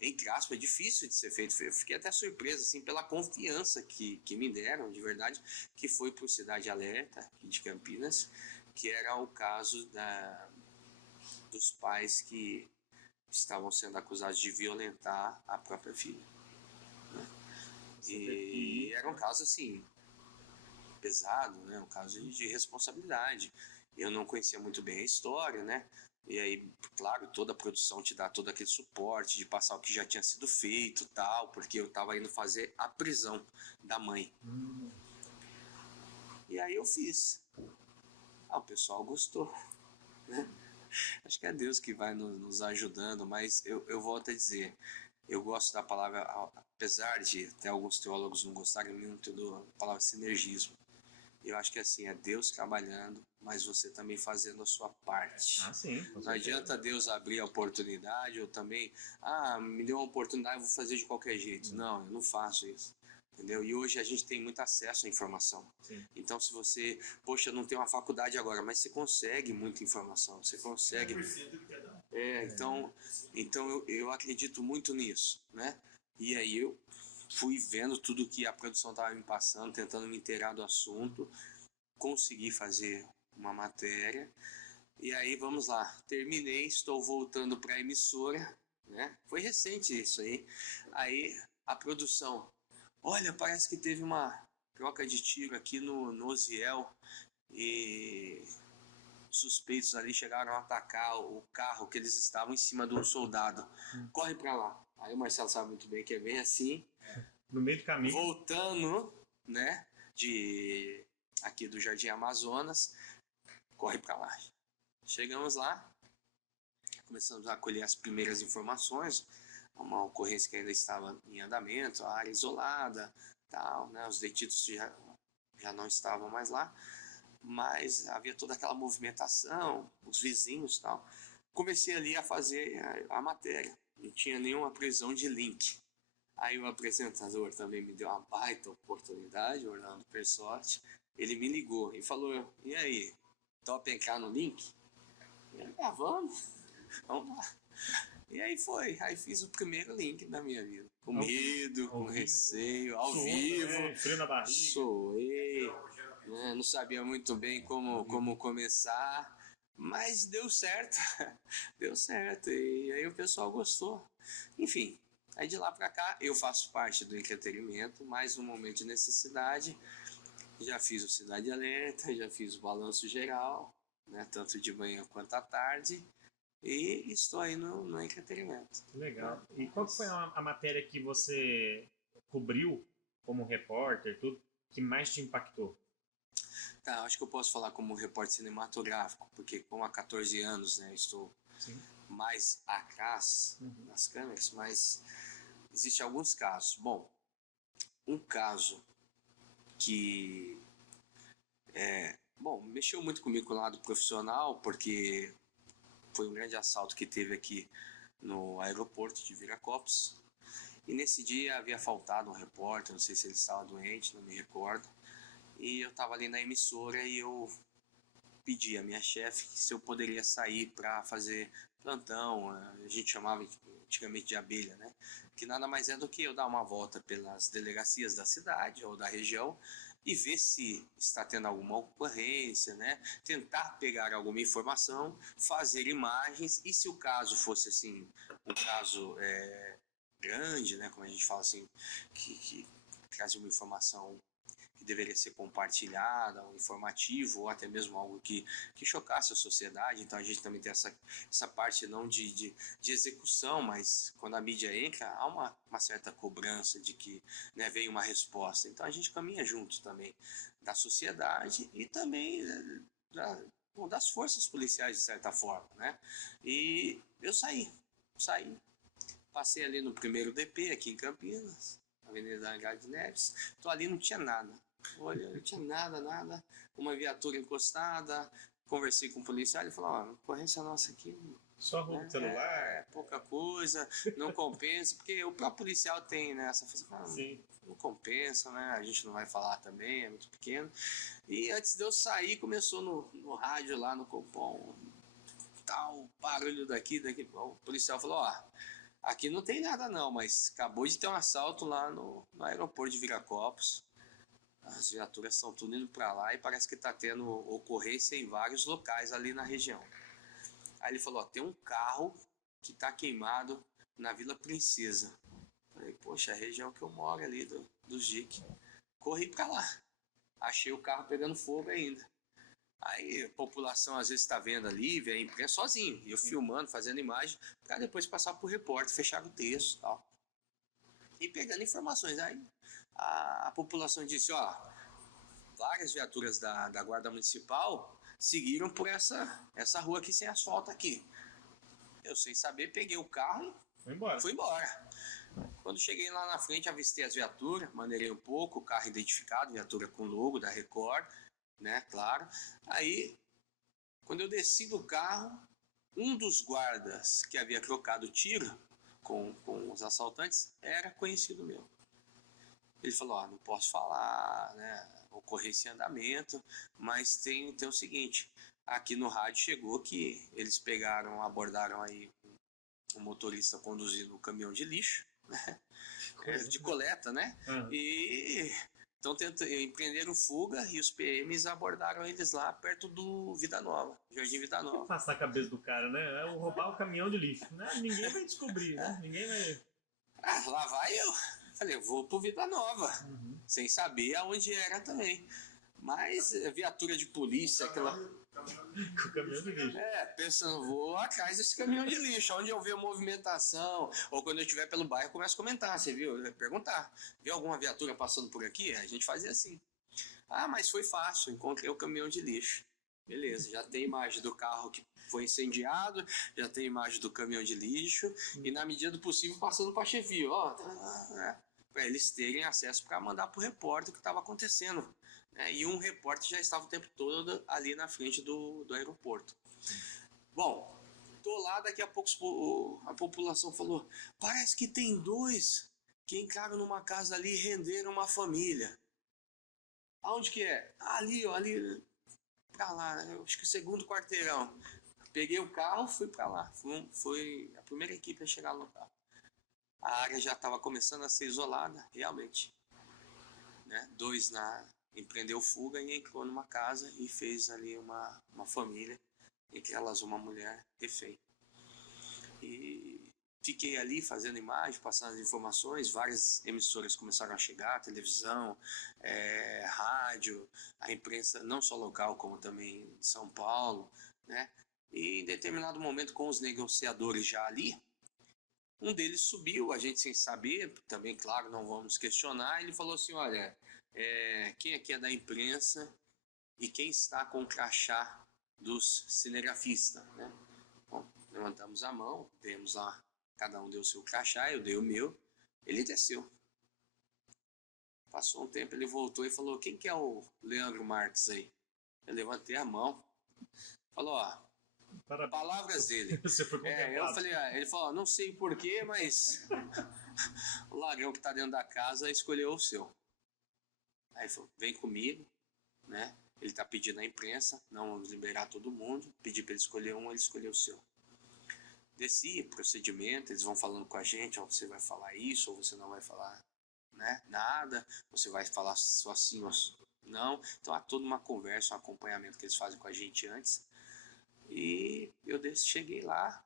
entre aspas, difícil de ser feito. Eu fiquei até surpreso, assim, pela confiança que me deram, de verdade, que foi pro Cidade Alerta, aqui de Campinas, que era o caso dos pais que estavam sendo acusados de violentar a própria filha. Né? E era um caso, assim, pesado, né? Um caso de responsabilidade. Eu não conhecia muito bem a história, né? E aí, claro, toda a produção te dá todo aquele suporte de passar o que já tinha sido feito, tal, porque eu tava indo fazer a prisão da mãe. E aí eu fiz. O pessoal gostou, né? Acho que é Deus que vai nos ajudando, mas eu volto a dizer, eu gosto da palavra, apesar de até alguns teólogos não gostarem muito da palavra sinergismo. Eu acho que assim, é Deus trabalhando, mas você também fazendo a sua parte. Sim, não adianta Deus abrir a oportunidade, ou também, me deu uma oportunidade, eu vou fazer de qualquer jeito. Não, eu não faço isso. Entendeu? E hoje a gente tem muito acesso à informação. Sim. Então, se você, poxa, não tem uma faculdade agora, mas você consegue muita informação, você consegue. Então eu acredito muito nisso, né? E aí eu fui vendo tudo que a produção estava me passando, tentando me inteirar do assunto, consegui fazer uma matéria. E aí, vamos lá, terminei, estou voltando para a emissora, né? Foi recente isso aí. Aí, a produção, olha, parece que teve uma troca de tiro aqui no Osiel e suspeitos ali chegaram a atacar o carro que eles estavam em cima de um soldado. Corre para lá. Aí o Marcelo sabe muito bem que é bem assim. No meio do caminho. Voltando, né, aqui do Jardim Amazonas, corre para lá. Chegamos lá, começamos a colher as primeiras informações, uma ocorrência que ainda estava em andamento, a área isolada, tal, né, os detidos já não estavam mais lá, mas havia toda aquela movimentação, os vizinhos, tal. Comecei ali a fazer a matéria, não tinha nenhuma prisão de link. Aí o apresentador também me deu uma baita oportunidade, o Orlando Persotti. Ele me ligou e falou, e aí, topa entrar no link? Vamos lá. E aí foi, aí fiz o primeiro link da minha vida. Com medo, com receio, ao vivo. Frio na barriga. Suei, né? Não sabia muito bem como começar, mas deu certo. Deu certo, e aí o pessoal gostou. Enfim, aí de lá pra cá eu faço parte do entretenimento, mas no momento de necessidade já fiz o Cidade Alerta, já fiz o balanço geral, né, tanto de manhã quanto à tarde, e estou aí no entretenimento. Legal. E qual foi a matéria que você cobriu como repórter, tudo, que mais te impactou? Tá, acho que eu posso falar como repórter cinematográfico, porque como há 14 anos, né, eu estou mais atrás das câmeras, mas existem alguns casos. Bom, um caso que mexeu muito comigo no lado profissional, porque foi um grande assalto que teve aqui no aeroporto de Viracopos. E nesse dia havia faltado um repórter, não sei se ele estava doente, não me recordo. E eu estava ali na emissora e eu pedi à minha chefe se eu poderia sair para fazer plantão, a gente chamava antigamente de abelha, né? Que nada mais é do que eu dar uma volta pelas delegacias da cidade ou da região e ver se está tendo alguma ocorrência, né? Tentar pegar alguma informação, fazer imagens e se o caso fosse assim, um caso grande, né? Como a gente fala assim, que traz uma informação que deveria ser compartilhada, um informativo ou até mesmo algo que chocasse a sociedade. Então a gente também tem essa parte não de execução, mas quando a mídia entra, há uma certa cobrança de que, né, vem uma resposta. Então a gente caminha junto também da sociedade e também das forças policiais, de certa forma, né? E eu saí, passei ali no primeiro DP, aqui em Campinas, Avenida Andrade Neves, tô ali, não tinha nada. Olha, não tinha nada, uma viatura encostada, conversei com o policial, ele falou, ó, a ocorrência nossa aqui... Só roubo de celular? É pouca coisa, não compensa, porque o próprio policial tem, né, essa Sim. Não compensa, né, a gente não vai falar também, é muito pequeno. E antes de eu sair, começou no rádio lá no Copom, tal, barulho daqui, o policial falou, ó, aqui não tem nada não, mas acabou de ter um assalto lá no aeroporto de Viracopos, as viaturas estão tudo indo para lá e parece que está tendo ocorrência em vários locais ali na região. Aí ele falou, ó, tem um carro que tá queimado na Vila Princesa. Falei, poxa, a região que eu moro ali do JIC. Corri pra lá. Achei o carro pegando fogo ainda. Aí a população às vezes está vendo ali, vê a imprensa sozinho. E eu filmando, fazendo imagem, para depois passar pro repórter, fechar o texto e tal. E pegando informações. Aí a população disse, ó, várias viaturas da Guarda Municipal seguiram por essa rua aqui sem asfalto aqui. Eu, sem saber, peguei o carro e fui embora. Quando cheguei lá na frente, avistei as viaturas, maneirei um pouco, o carro identificado, viatura com logo da Record, né, claro. Aí, quando eu desci do carro, um dos guardas que havia trocado tiro com os assaltantes era conhecido meu. Ele falou, ó, não posso falar, né, ocorrência em andamento, mas tem o seguinte, aqui no rádio chegou que eles abordaram aí um motorista conduzindo um caminhão de lixo, né, de coleta, né, e então empreenderam fuga e os PMs abordaram eles lá perto do Vida Nova, Jardim Vida Nova. O que passa na cabeça do cara, né? É roubar o caminhão de lixo, né? Ninguém vai descobrir, né? Ninguém vai... Lá vai eu. Falei, eu vou pro Vida Nova, sem saber aonde era também. Mas viatura de polícia, aquela... Com o caminhão de lixo. Pensando, vou atrás desse caminhão de lixo, onde eu ver a movimentação, ou quando eu estiver pelo bairro, eu começo a comentar, você viu? Eu ia perguntar, viu alguma viatura passando por aqui? A gente fazia assim. Ah, mas foi fácil, encontrei o caminhão de lixo. Beleza, já tem imagem do carro que foi incendiado, já tem imagem do caminhão de lixo, e na medida do possível passando para a chefia, ó, para eles terem acesso para mandar para o repórter o que estava acontecendo. E um repórter já estava o tempo todo ali na frente do aeroporto. Bom, tô lá, daqui a pouco a população falou, parece que tem dois que entraram numa casa ali e renderam uma família. Aonde que é? Ali, ó, ali, pra lá, né? Acho que o segundo quarteirão. Peguei o carro, fui pra lá. Foi a primeira equipe a chegar no local. A área já estava começando a ser isolada, realmente. Né? Dois empreendeu fuga e entrou numa casa e fez ali uma família, entre elas uma mulher refém. E fiquei ali fazendo imagem, passando as informações, várias emissoras começaram a chegar, televisão, rádio, a imprensa não só local como também de São Paulo, né? E em determinado momento, com os negociadores já ali, um deles subiu, a gente sem saber, também claro, não vamos questionar, ele falou assim, olha, quem aqui é da imprensa e quem está com o crachá dos cinegrafistas, né? Bom, levantamos a mão, demos lá, cada um deu o seu crachá, eu dei o meu, ele desceu. Passou um tempo, ele voltou e falou, quem que é o Leandro Marques aí? Eu levantei a mão, falou, ó, palavras dele. Você foi contemplado. Eu falei, ele falou, não sei porquê, mas o ladrão que está dentro da casa escolheu o seu. Aí ele falou, vem comigo, né? Ele está pedindo à imprensa, não vamos liberar todo mundo, pedi para ele escolher um, ele escolheu o seu. Desci, procedimento, eles vão falando com a gente, ó, você vai falar isso, ou você não vai falar, né, nada, você vai falar só sim ou não. Então há toda uma conversa, um acompanhamento que eles fazem com a gente antes. E eu cheguei lá,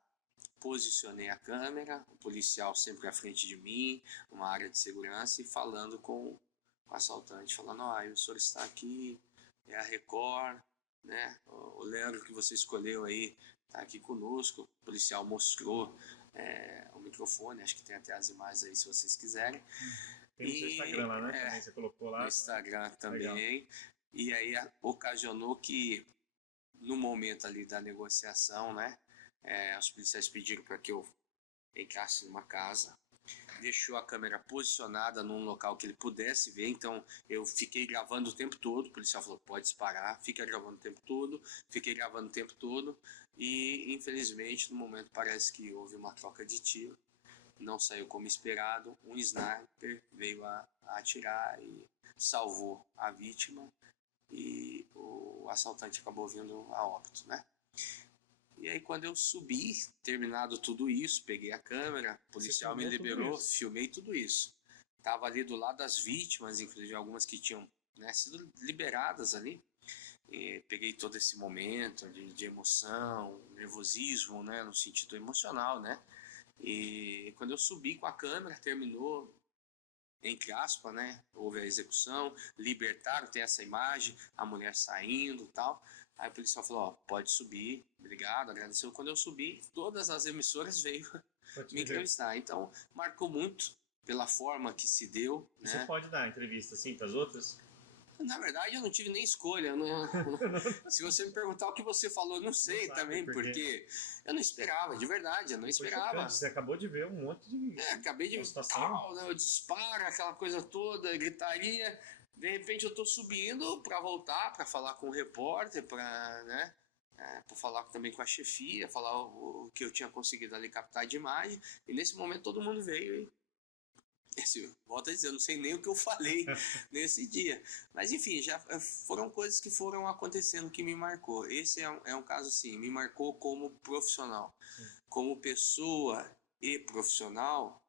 posicionei a câmera, o policial sempre à frente de mim, uma área de segurança, e falando com o assaltante, falando, o senhor está aqui, é a Record, né? O Leandro que você escolheu aí está aqui conosco. O policial mostrou o microfone, acho que tem até as imagens aí se vocês quiserem. Tem no seu Instagram lá, né? Também você colocou lá. No Instagram também. Legal. E aí ocasionou que no momento ali da negociação, né, os policiais pediram para que eu entrasse numa casa, deixou a câmera posicionada num local que ele pudesse ver, então eu fiquei gravando o tempo todo, o policial falou, pode disparar, fica gravando o tempo todo, fiquei gravando o tempo todo, e infelizmente no momento parece que houve uma troca de tiro, não saiu como esperado, um sniper veio a atirar e salvou a vítima, e o assaltante acabou vindo a óbito, né? E aí quando eu subi, terminado tudo isso, peguei a câmera, o policial me liberou, filmei tudo isso. Tava ali do lado das vítimas, inclusive algumas que tinham, né, sido liberadas ali. E peguei todo esse momento de emoção, nervosismo, né, no sentido emocional, né? E quando eu subi com a câmera, terminou, entre aspas, né? Houve a execução, libertaram, tem essa imagem, a mulher saindo e tal. Aí o policial falou, ó, pode subir, obrigado, agradeceu. Quando eu subi, todas as emissoras veio me entrevistar. Então, marcou muito pela forma que se deu. Você, né, pode dar entrevista assim para as outras? Na verdade, eu não tive nem escolha. Se você me perguntar o que você falou, eu não sei também, porque eu não esperava, de verdade, eu não esperava. Você acabou de ver um monte de... acabei de ver, né, disparo, aquela coisa toda, gritaria. De repente eu tô subindo para voltar, para falar com o repórter, para, né, para falar também com a chefia, falar o que eu tinha conseguido ali captar de imagem. E nesse momento todo mundo veio volto a dizer, eu não sei nem o que eu falei nesse dia. Mas enfim, já foram coisas que foram acontecendo que me marcou. Esse é um caso assim, me marcou como profissional. Como pessoa e profissional,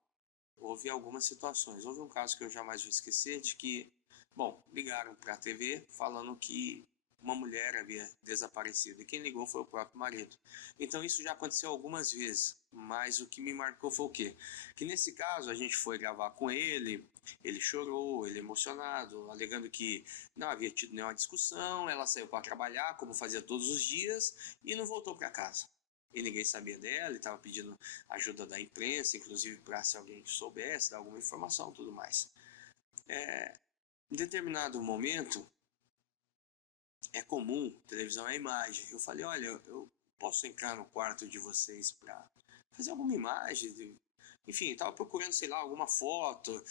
houve algumas situações. Houve um caso que eu jamais vou esquecer, de que, bom, ligaram para a TV falando que uma mulher havia desaparecido, e quem ligou foi o próprio marido. Então isso já aconteceu algumas vezes, mas o que me marcou foi o quê? Que nesse caso a gente foi gravar com ele, ele chorou, ele emocionado, alegando que não havia tido nenhuma discussão, ela saiu para trabalhar, como fazia todos os dias, e não voltou para casa. E ninguém sabia dela, ele estava pedindo ajuda da imprensa, inclusive para se alguém soubesse, dar alguma informação e tudo mais. Em determinado momento, é comum, televisão é imagem. Eu falei, olha, eu posso entrar no quarto de vocês para fazer alguma imagem? Enfim, estava procurando, sei lá, alguma foto.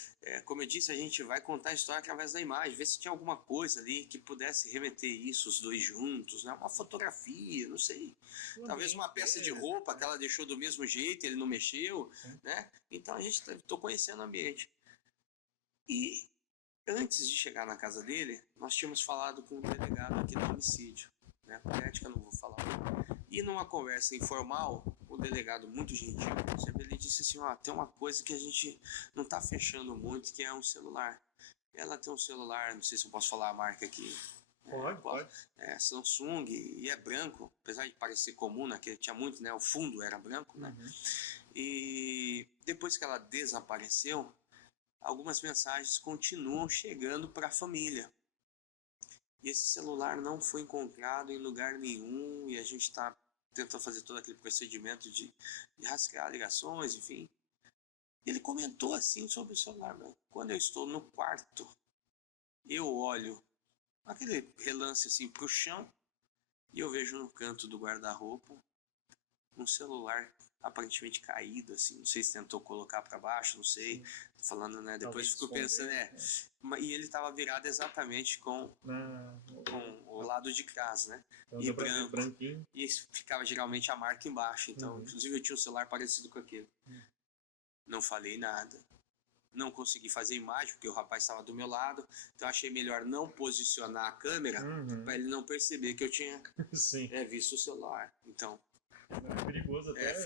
Como eu disse, a gente vai contar a história através da imagem, ver se tinha alguma coisa ali que pudesse remeter isso, os dois juntos, né? Uma fotografia, não sei. Talvez uma peça de roupa que ela deixou do mesmo jeito, ele não mexeu, né? Então a gente estou conhecendo o ambiente. E antes de chegar na casa dele, nós tínhamos falado com o delegado aqui do homicídio, né? Por ética eu não vou falar. E numa conversa informal, o delegado, muito gentil, ele disse assim, ó, tem uma coisa que a gente não está fechando muito, que é um celular. Ela tem um celular, não sei se eu posso falar a marca aqui. Pode. Samsung, e é branco, apesar de parecer comum, né, que tinha muito, né, o fundo era branco, né? E depois que ela desapareceu, algumas mensagens continuam chegando para a família. E esse celular não foi encontrado em lugar nenhum, e a gente está tentando fazer todo aquele procedimento de rastrear ligações, enfim. Ele comentou assim sobre o celular. Quando eu estou no quarto, eu olho aquele relance assim para o chão, e eu vejo no canto do guarda-roupa um celular aparentemente caído, assim, não sei se tentou colocar para baixo, não sei, tô falando, né, depois fico pensando, e ele estava virado exatamente com o lado de casa, né, então, e branco, branquinho. E ficava geralmente a marca embaixo, então, inclusive eu tinha um celular parecido com aquele. Não falei nada, não consegui fazer imagem, porque o rapaz estava do meu lado, então achei melhor não posicionar a câmera, para ele não perceber que eu tinha visto o celular, então... É perigoso até.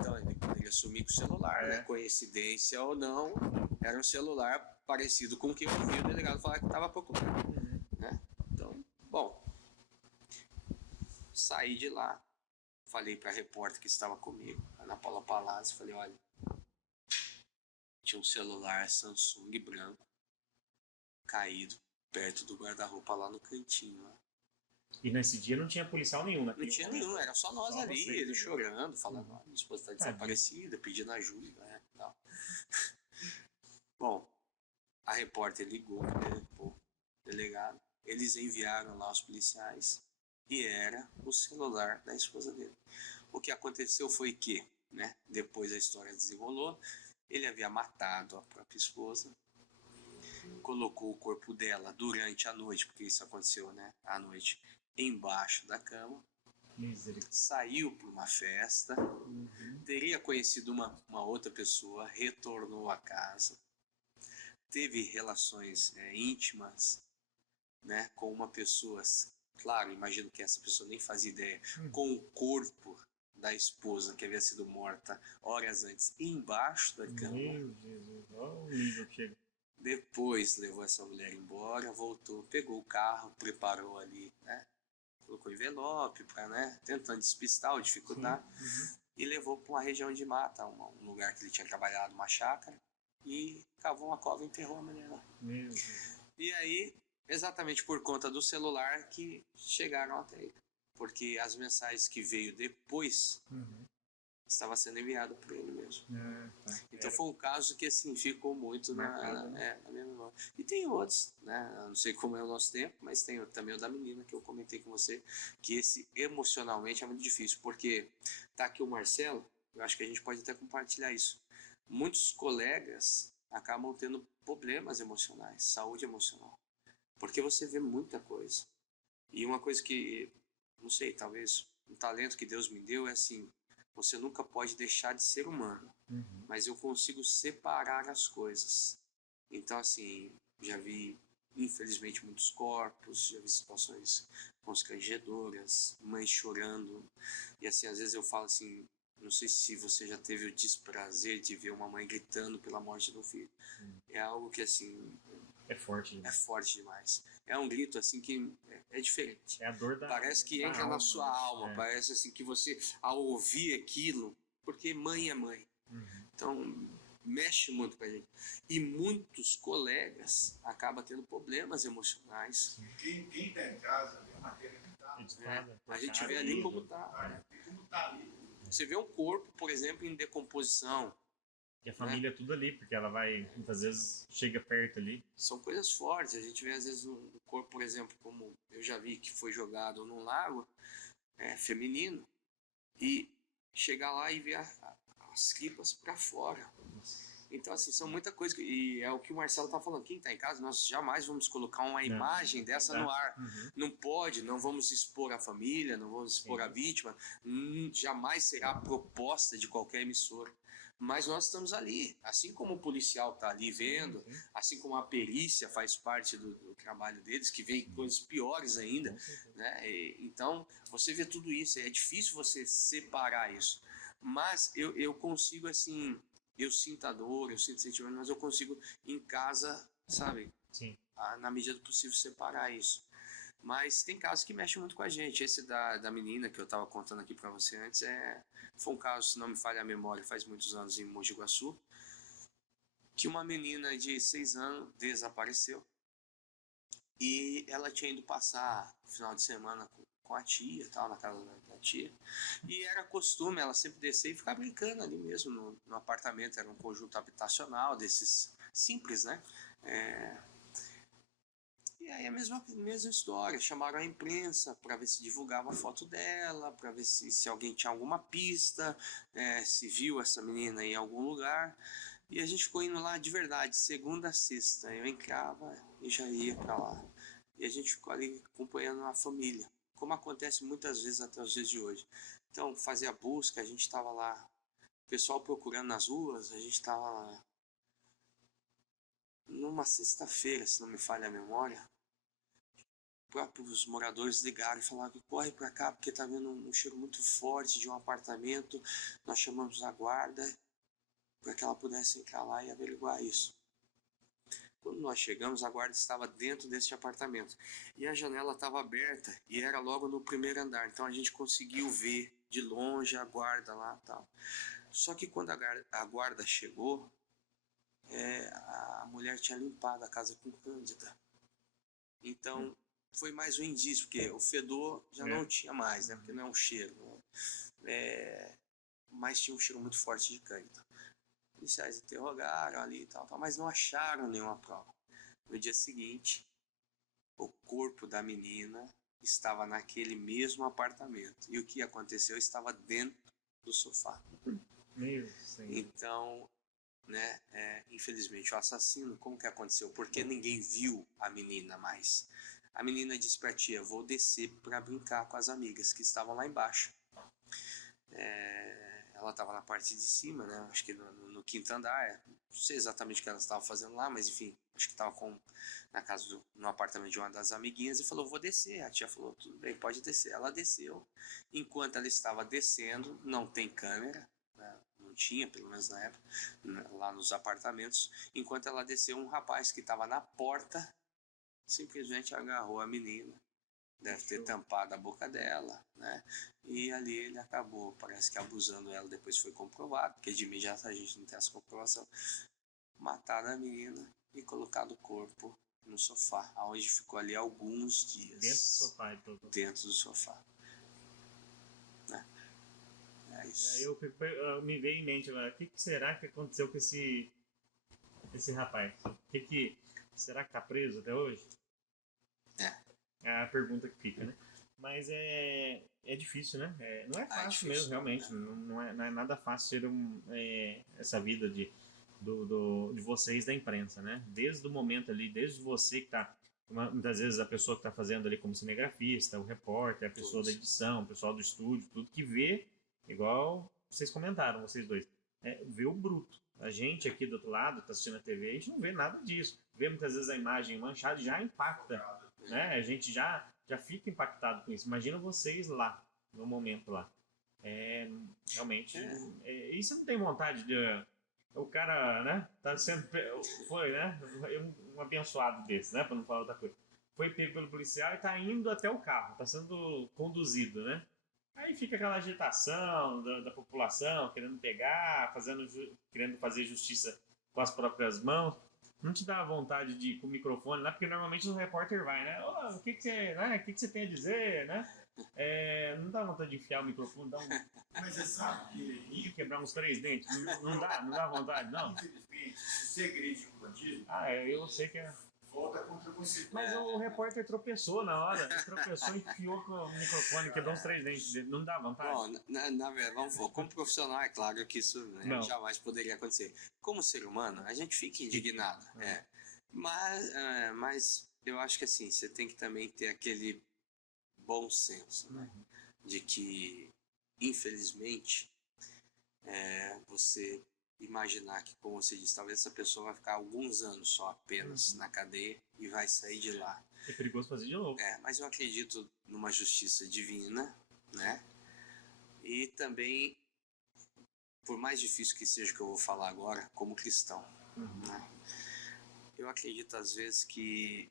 Então ele poderia sumir com o celular, né? Coincidência ou não, era um celular parecido com o que eu ouvi o delegado falar que estava procurando, né? Então, bom, saí de lá, falei para a repórter que estava comigo, Ana Paula Palazzi, falei, olha, tinha um celular Samsung branco caído perto do guarda-roupa lá no cantinho, lá. E nesse dia não tinha policial nenhum, né? Não tinha nenhum, era só nós ali, ele chorando, falando, minha esposa está desaparecida, pedindo ajuda, né? Não. Bom, a repórter ligou, né, pro delegado, eles enviaram lá os policiais, E era o celular da esposa dele. O que aconteceu foi que, né, depois a história desenrolou, ele havia matado a própria esposa, colocou o corpo dela durante a noite, porque isso aconteceu, né, à noite, embaixo da cama, saiu para uma festa, teria conhecido uma outra pessoa, retornou à casa, teve relações íntimas, né, com uma pessoa, claro, imagino que essa pessoa nem fazia ideia, com o corpo da esposa que havia sido morta horas antes embaixo da cama. Meu Jesus, olha o nível que chega. Depois levou essa mulher embora, voltou, pegou o carro, preparou ali, né, colocou envelope para, né, tentando despistar ou dificultar, e levou para uma região de mata, um lugar que ele tinha trabalhado, uma chácara, e cavou uma cova e enterrou a mulher lá. Meu Deus. E aí, exatamente por conta do celular que chegaram até ele. Porque as mensagens que veio depois estava sendo enviado por ele mesmo. Tá. Então foi um caso que assim ficou muito na minha memória. E tem outros, né? Eu não sei como é o nosso tempo, mas tem também o da menina que eu comentei com você, que esse emocionalmente é muito difícil, porque tá aqui o Marcelo, eu acho que a gente pode até compartilhar isso. Muitos colegas acabam tendo problemas emocionais, saúde emocional, porque você vê muita coisa. E uma coisa que, não sei, talvez um talento que Deus me deu é assim, você nunca pode deixar de ser humano, mas eu consigo separar as coisas. Então, assim, já vi, infelizmente, muitos corpos, já vi situações constrangedoras, mães chorando, e assim, às vezes eu falo assim, não sei se você já teve o desprazer de ver uma mãe gritando pela morte do filho. É algo que, assim, é forte demais. É forte demais. É um grito, assim, que é diferente. É a dor da Parece que entra alma, na sua alma. Parece, assim, que você, ao ouvir aquilo, porque mãe é mãe. Então, mexe muito com a gente. E muitos colegas acabam tendo problemas emocionais. Quem está em casa, vê a matéria que está. A gente vê ali como está. Você vê um corpo, por exemplo, em decomposição. E a família é tudo ali, porque ela vai, muitas vezes, chega perto ali. São coisas fortes. A gente vê, às vezes, um corpo, por exemplo, como eu já vi, que foi jogado num lago feminino, e chegar lá e ver as tripas para fora. Então, assim, são muita coisa. E é o que o Marcelo tá falando. Quem está em casa, nós jamais vamos colocar uma imagem dessa no ar. Não pode, não vamos expor a família, não vamos expor a vítima. Jamais será a proposta de qualquer emissora. Mas nós estamos ali, assim como o policial está ali vendo, assim como a perícia faz parte do trabalho deles, que vem coisas piores ainda, né? Então, você vê tudo isso, é difícil você separar isso. Mas eu consigo, assim, eu sinto a dor, eu sinto o sentimento, mas eu consigo em casa, sabe? Na medida do possível, separar isso. Mas tem casos que mexem muito com a gente. Esse da menina que eu estava contando aqui para você antes foi um caso, se não me falha a memória, faz muitos anos em Mogi Guaçu, que uma menina de 6 anos desapareceu. E ela tinha ido passar o final de semana com a tia, tal, na casa da tia. E era costume ela sempre descer e ficar brincando ali mesmo no apartamento. Era um conjunto habitacional desses simples, né? E aí a mesma história, chamaram a imprensa para ver se divulgava a foto dela, para ver se alguém tinha alguma pista, se viu essa menina em algum lugar. E a gente ficou indo lá de verdade, segunda a sexta. Eu entrava e já ia para lá. E a gente ficou ali acompanhando a família, como acontece muitas vezes até os dias de hoje. Então, fazia a busca, a gente estava lá, o pessoal procurando nas ruas, a gente estava lá. Numa sexta-feira, se não me falha a memória, próprios moradores ligaram e falaram que corre para cá porque está vendo um cheiro muito forte de um apartamento. Nós chamamos a guarda para que ela pudesse entrar lá e averiguar isso. Quando nós chegamos, a guarda estava dentro desse apartamento e a janela estava aberta e era logo no primeiro andar, então a gente conseguiu ver de longe a guarda lá e tal. Só que quando a guarda chegou, a mulher tinha limpado a casa com cândida. Então foi mais um indício, porque o fedor já não tinha mais, né? Porque não é um cheiro, né? Mas tinha um cheiro muito forte de cândida. Os policiais interrogaram ali e tal, mas não acharam nenhuma prova. No dia seguinte, o corpo da menina estava naquele mesmo apartamento. E o que aconteceu estava dentro do sofá. Meu Senhor. Então, né, infelizmente o assassino, como que aconteceu? Porque ninguém viu a menina mais. A menina disse para a tia: vou descer para brincar com as amigas que estavam lá embaixo. Ela estava na parte de cima, né? Acho que no quinto andar. Não sei exatamente o que ela estava fazendo lá, mas enfim, acho que estava no apartamento de uma das amiguinhas e falou: vou descer. A tia falou: tudo bem, pode descer. Ela desceu. Enquanto ela estava descendo, não tem câmera, né? Não tinha, pelo menos na época, lá nos apartamentos. Enquanto ela desceu, um rapaz que estava na porta simplesmente agarrou a menina. Deve ter tampado a boca dela, né? E ali ele acabou, parece que abusando ela. Depois foi comprovado, porque de imediato a gente não tem essa comprovação. Mataram a menina e colocado o corpo no sofá, onde ficou ali alguns dias. Dentro do sofá, então. Dentro do sofá. Né? É isso. Aí me veio em mente agora, o que será que aconteceu com esse rapaz? Será que tá preso até hoje? É a pergunta que fica, né? Mas é difícil, né? Não é fácil difícil, mesmo, realmente. Não é nada fácil ser essa vida de vocês da imprensa, né? Desde o momento ali, desde você que tá... Muitas vezes a pessoa que está fazendo ali como cinegrafista, o repórter, a pessoa da edição, o pessoal do estúdio, tudo que vê, igual vocês comentaram, vocês dois, vê o bruto. A gente aqui do outro lado, está assistindo a TV, a gente não vê nada disso. Vê muitas vezes a imagem manchada e já impacta, né? A gente já fica impactado com isso. Imagina vocês lá, no momento lá. Realmente, e você não tem vontade de... O cara, né, tá sendo... Foi, né, um abençoado desse, né, para não falar outra coisa. Foi pego pelo policial e tá indo até o carro, tá sendo conduzido, né? Aí fica aquela agitação da população, querendo pegar, querendo fazer justiça com as próprias mãos. Não te dá vontade de ir com o microfone lá, porque normalmente o repórter vai, né? O que você tem a dizer, né? Não dá vontade de enfiar o microfone, Mas você sabe que... quebrar uns 3 dentes. Não dá vontade, não? Infelizmente, se você agride com o bandido, Eu sei que volta contra você. Mas o repórter tropeçou na hora. Ele tropeçou e enfiou com o microfone, quebrou uns 3 dentes dele. Não dá vontade? Bom, na verdade, como profissional, é claro que isso, né, jamais poderia acontecer. Como ser humano, a gente fica indignado. Mas eu acho que assim, você tem que também ter aquele bom senso, né? De que, infelizmente, você imaginar que, como você disse, talvez essa pessoa vai ficar alguns anos só apenas na cadeia e vai sair de lá. É perigoso fazer de novo. Mas eu acredito numa justiça divina, né? E também, por mais difícil que seja o que eu vou falar agora, como cristão, né? Eu acredito às vezes que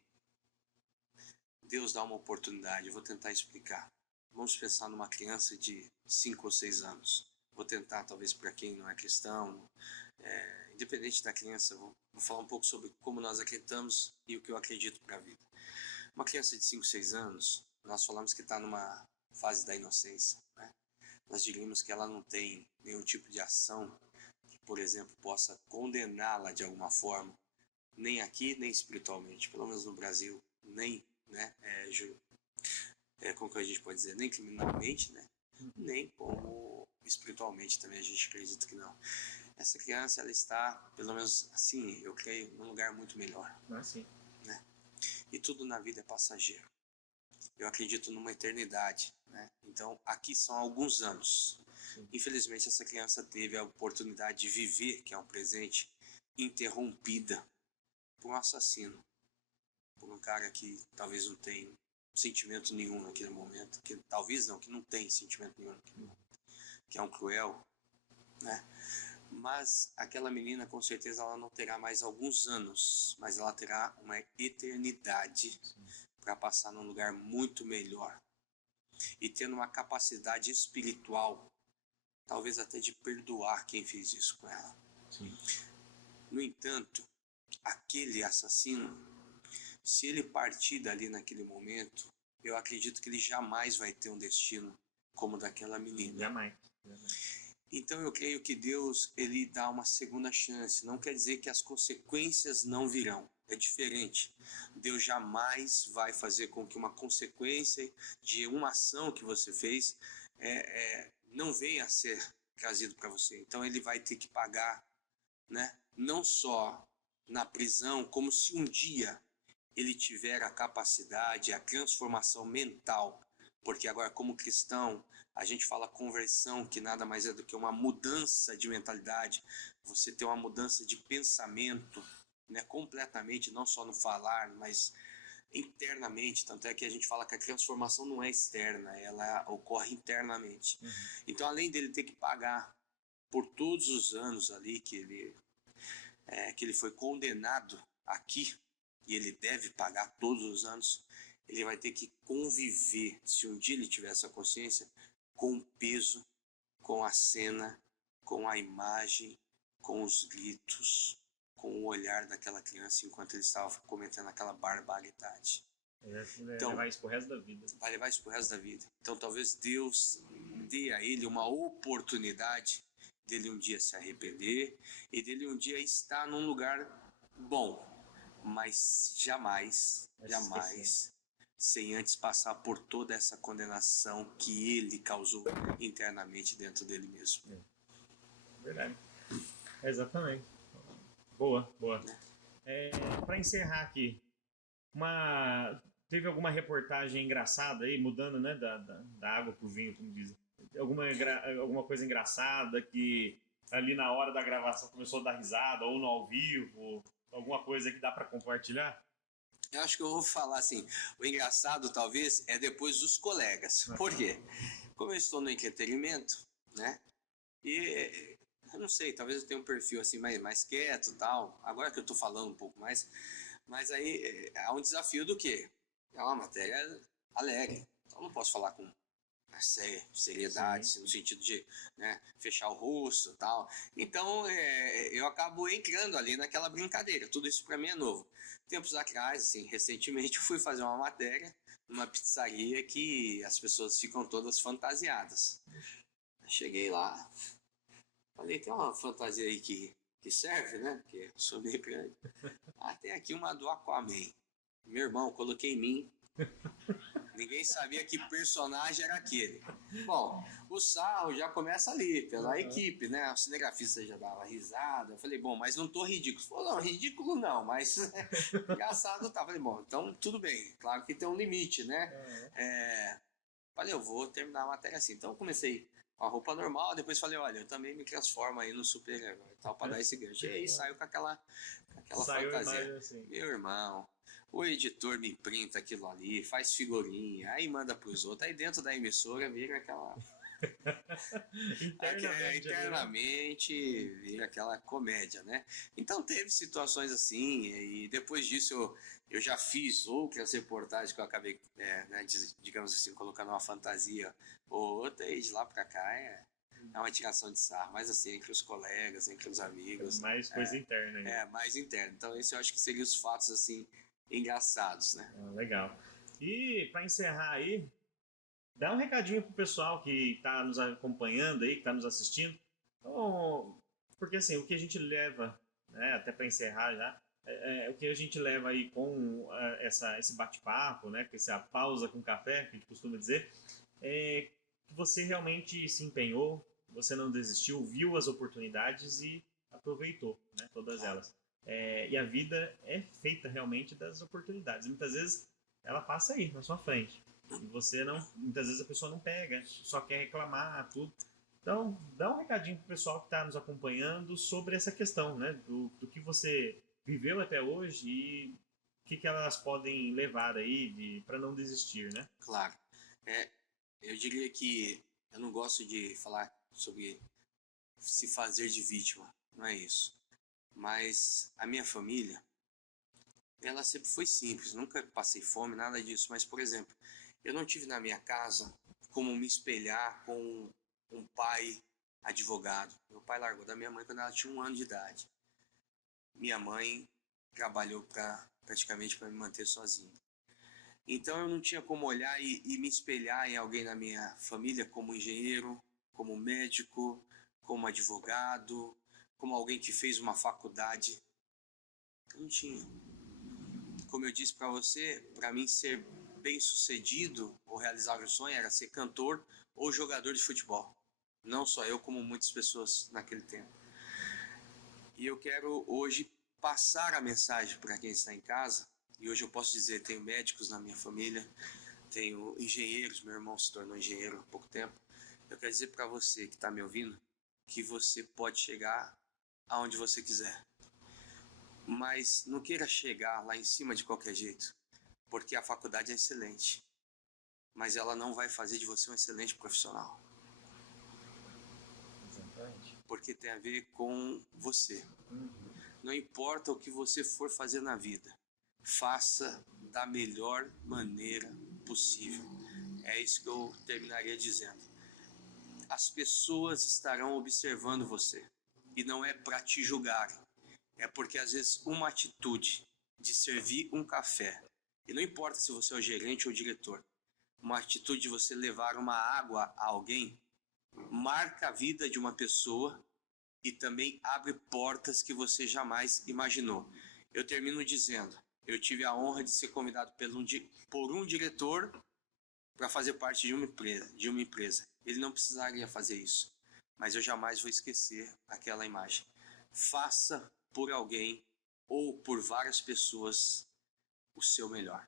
Deus dá uma oportunidade. Eu vou tentar explicar. Vamos pensar numa criança de 5 ou 6 anos. Vou tentar, talvez para quem não é cristão, independente da criança, vou falar um pouco sobre como nós acreditamos e o que eu acredito para a vida. Uma criança de 5, 6 anos, nós falamos que está numa fase da inocência, né? Nós diríamos que ela não tem nenhum tipo de ação que, por exemplo, possa condená-la de alguma forma, nem aqui, nem espiritualmente, pelo menos no Brasil, nem, né, como que a gente pode dizer, nem criminalmente, né? Nem como espiritualmente também a gente acredita que não. Essa criança, ela está, pelo menos assim, eu creio, num lugar muito melhor. Sim. Né? E tudo na vida é passageiro. Eu acredito numa eternidade, né? Então, aqui são alguns anos. Sim. Infelizmente, essa criança teve a oportunidade de viver, que é um presente, interrompida por um assassino. Por um cara que talvez não tenha sentimento nenhum naquele momento, que não tem sentimento nenhum naquele momento, que é um cruel, né? Mas aquela menina, com certeza, ela não terá mais alguns anos, mas ela terá uma eternidade para passar num lugar muito melhor e tendo uma capacidade espiritual, talvez até de perdoar quem fez isso com ela. Sim. No entanto, aquele assassino, se ele partir dali naquele momento, eu acredito que ele jamais vai ter um destino como daquela menina. Jamais. Então eu creio que Deus, ele dá uma segunda chance. Não quer dizer que as consequências não virão. é diferente. Deus jamais vai fazer com que uma consequência de uma ação que você fez não venha a ser trazido para você. Então ele vai ter que pagar, né? Não só na prisão, como se um dia ele tiver a capacidade, a transformação mental, porque agora como cristão a gente fala conversão, que nada mais é do que uma mudança de mentalidade, você ter uma mudança de pensamento, né, completamente, não só no falar, mas internamente. Tanto é que a gente fala que a transformação não é externa, ela ocorre internamente. Então, além dele ter que pagar por todos os anos ali que ele foi condenado aqui, e ele deve pagar todos os anos, ele vai ter que conviver, se um dia ele tiver essa consciência, com o peso, com a cena, com a imagem, com os gritos, com o olhar daquela criança enquanto ele estava cometendo aquela barbaridade. Então, vai levar isso pro resto da vida. Vai levar isso pro resto da vida. Então talvez Deus dê a ele uma oportunidade dele um dia se arrepender e dele um dia estar num lugar bom, mas jamais sem antes passar por toda essa condenação que ele causou internamente dentro dele mesmo. Verdade. Exatamente. Boa. Para encerrar aqui, teve alguma reportagem engraçada aí, mudando, né, da água pro vinho, como dizem? Alguma coisa engraçada que ali na hora da gravação começou a dar risada, ou no ao vivo, alguma coisa que dá para compartilhar? Eu acho que eu vou falar assim, o engraçado talvez é depois dos colegas. Por quê? Como eu estou no entretenimento, né? E eu não sei, talvez eu tenha um perfil assim mais quieto e tal. Agora que eu estou falando um pouco mais, mas aí há um desafio do quê? É uma matéria alegre. Então eu não posso falar com seriedade, no sentido de, né, fechar o rosto e tal. Então eu acabo entrando ali naquela brincadeira. Tudo isso para mim é novo. Tempos atrás, assim, recentemente, eu fui fazer uma matéria numa pizzaria que as pessoas ficam todas fantasiadas. Cheguei lá, falei, tem uma fantasia aí que serve, né? Porque eu sou meio grande. Tem aqui uma do Aquaman. Meu irmão, coloquei em mim. Ninguém sabia que personagem era aquele. Bom, o sarro já começa ali, pela equipe, né? O cinegrafista já dava risada. Eu falei, bom, mas não tô ridículo. Falou, não, ridículo não, mas engraçado tá. Falei, bom, então tudo bem. Claro que tem um limite, né? Falei, eu vou terminar a matéria assim. Então eu comecei com a roupa normal, depois falei, olha, eu também me transformo aí no super-herói e tal, pra dar esse gancho. E aí saiu com aquela fantasia. Assim. Meu irmão, o editor me printa aquilo ali, faz figurinha, aí manda pros outros, aí dentro da emissora vira aquela... internamente vira aquela comédia, né? Então teve situações assim, e depois disso eu já fiz outras reportagens que eu acabei, né, digamos assim, colocando uma fantasia ou outra, e de lá pra cá é uma tiração de sarro, mas assim, entre os colegas, entre os amigos. Mais coisa interna aí. Mais interna. Então esse eu acho que seriam os fatos assim engraçados, né? Legal. E para encerrar aí, dá um recadinho pro pessoal que está nos acompanhando aí, que está nos assistindo. Então, porque assim, o que a gente leva, né, até para encerrar já, o que a gente leva aí com esse bate-papo, né, com essa pausa com café, que a gente costuma dizer, é que você realmente se empenhou, você não desistiu, viu as oportunidades e aproveitou, né, todas elas. E a vida é feita realmente das oportunidades. Muitas vezes ela passa aí na sua frente. E você não, muitas vezes a pessoa não pega, só quer reclamar, tudo. Então, dá um recadinho pro pessoal que está nos acompanhando sobre essa questão, né, do que você viveu até hoje e o que elas podem levar aí para não desistir, né? Claro. Eu diria que eu não gosto de falar sobre se fazer de vítima, não é isso. Mas a minha família, ela sempre foi simples, nunca passei fome, nada disso. Mas, por exemplo, eu não tive na minha casa como me espelhar com um pai advogado. Meu pai largou da minha mãe quando ela tinha 1 ano de idade. Minha mãe trabalhou praticamente para me manter sozinho. Então eu não tinha como olhar e me espelhar em alguém na minha família como engenheiro, como médico, como advogado, como alguém que fez uma faculdade. Eu não tinha. como eu disse para você, para mim ser bem sucedido ou realizar o sonho era ser cantor ou jogador de futebol. Não só eu, como muitas pessoas naquele tempo. E eu quero hoje passar a mensagem para quem está em casa. E hoje eu posso dizer, tenho médicos na minha família, tenho engenheiros, meu irmão se tornou engenheiro há pouco tempo. Eu quero dizer para você que está me ouvindo, que você pode chegar aonde você quiser. Mas não queira chegar lá em cima de qualquer jeito, porque a faculdade é excelente, mas ela não vai fazer de você um excelente profissional. Exatamente. Porque tem a ver com você. Não importa o que você for fazer na vida, faça da melhor maneira possível. É isso que eu terminaria dizendo. As pessoas estarão observando você, e não é para te julgarem. É porque às vezes uma atitude de servir um café, e não importa se você é o gerente ou o diretor, uma atitude de você levar uma água a alguém, marca a vida de uma pessoa e também abre portas que você jamais imaginou. Eu termino dizendo, eu tive a honra de ser convidado por um diretor para fazer parte de uma empresa. Ele não precisaria fazer isso, mas eu jamais vou esquecer aquela imagem. Faça por alguém ou por várias pessoas o seu melhor.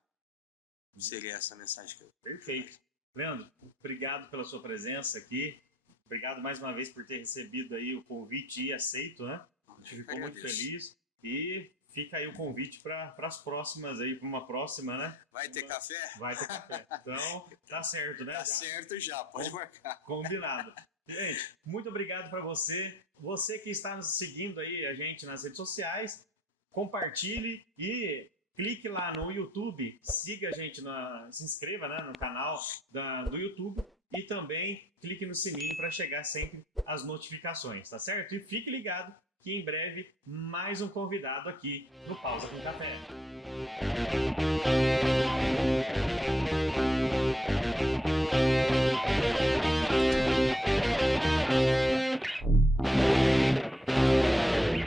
Seria essa a mensagem que eu... Perfeito. Leandro, obrigado pela sua presença aqui. Obrigado mais uma vez por ter recebido aí o convite e aceito, né? A gente ficou muito feliz. E fica aí o convite para as próximas aí, para uma próxima, né? Vai ter café? Vai ter café. Então, tá certo, né? Tá certo já, pode marcar. Combinado. Gente, muito obrigado para você. Você que está nos seguindo aí, a gente nas redes sociais, compartilhe e clique lá no YouTube, siga a gente, se inscreva, né, no canal do YouTube e também clique no sininho para chegar sempre as notificações, tá certo? E fique ligado que em breve mais um convidado aqui no Pausa com Café.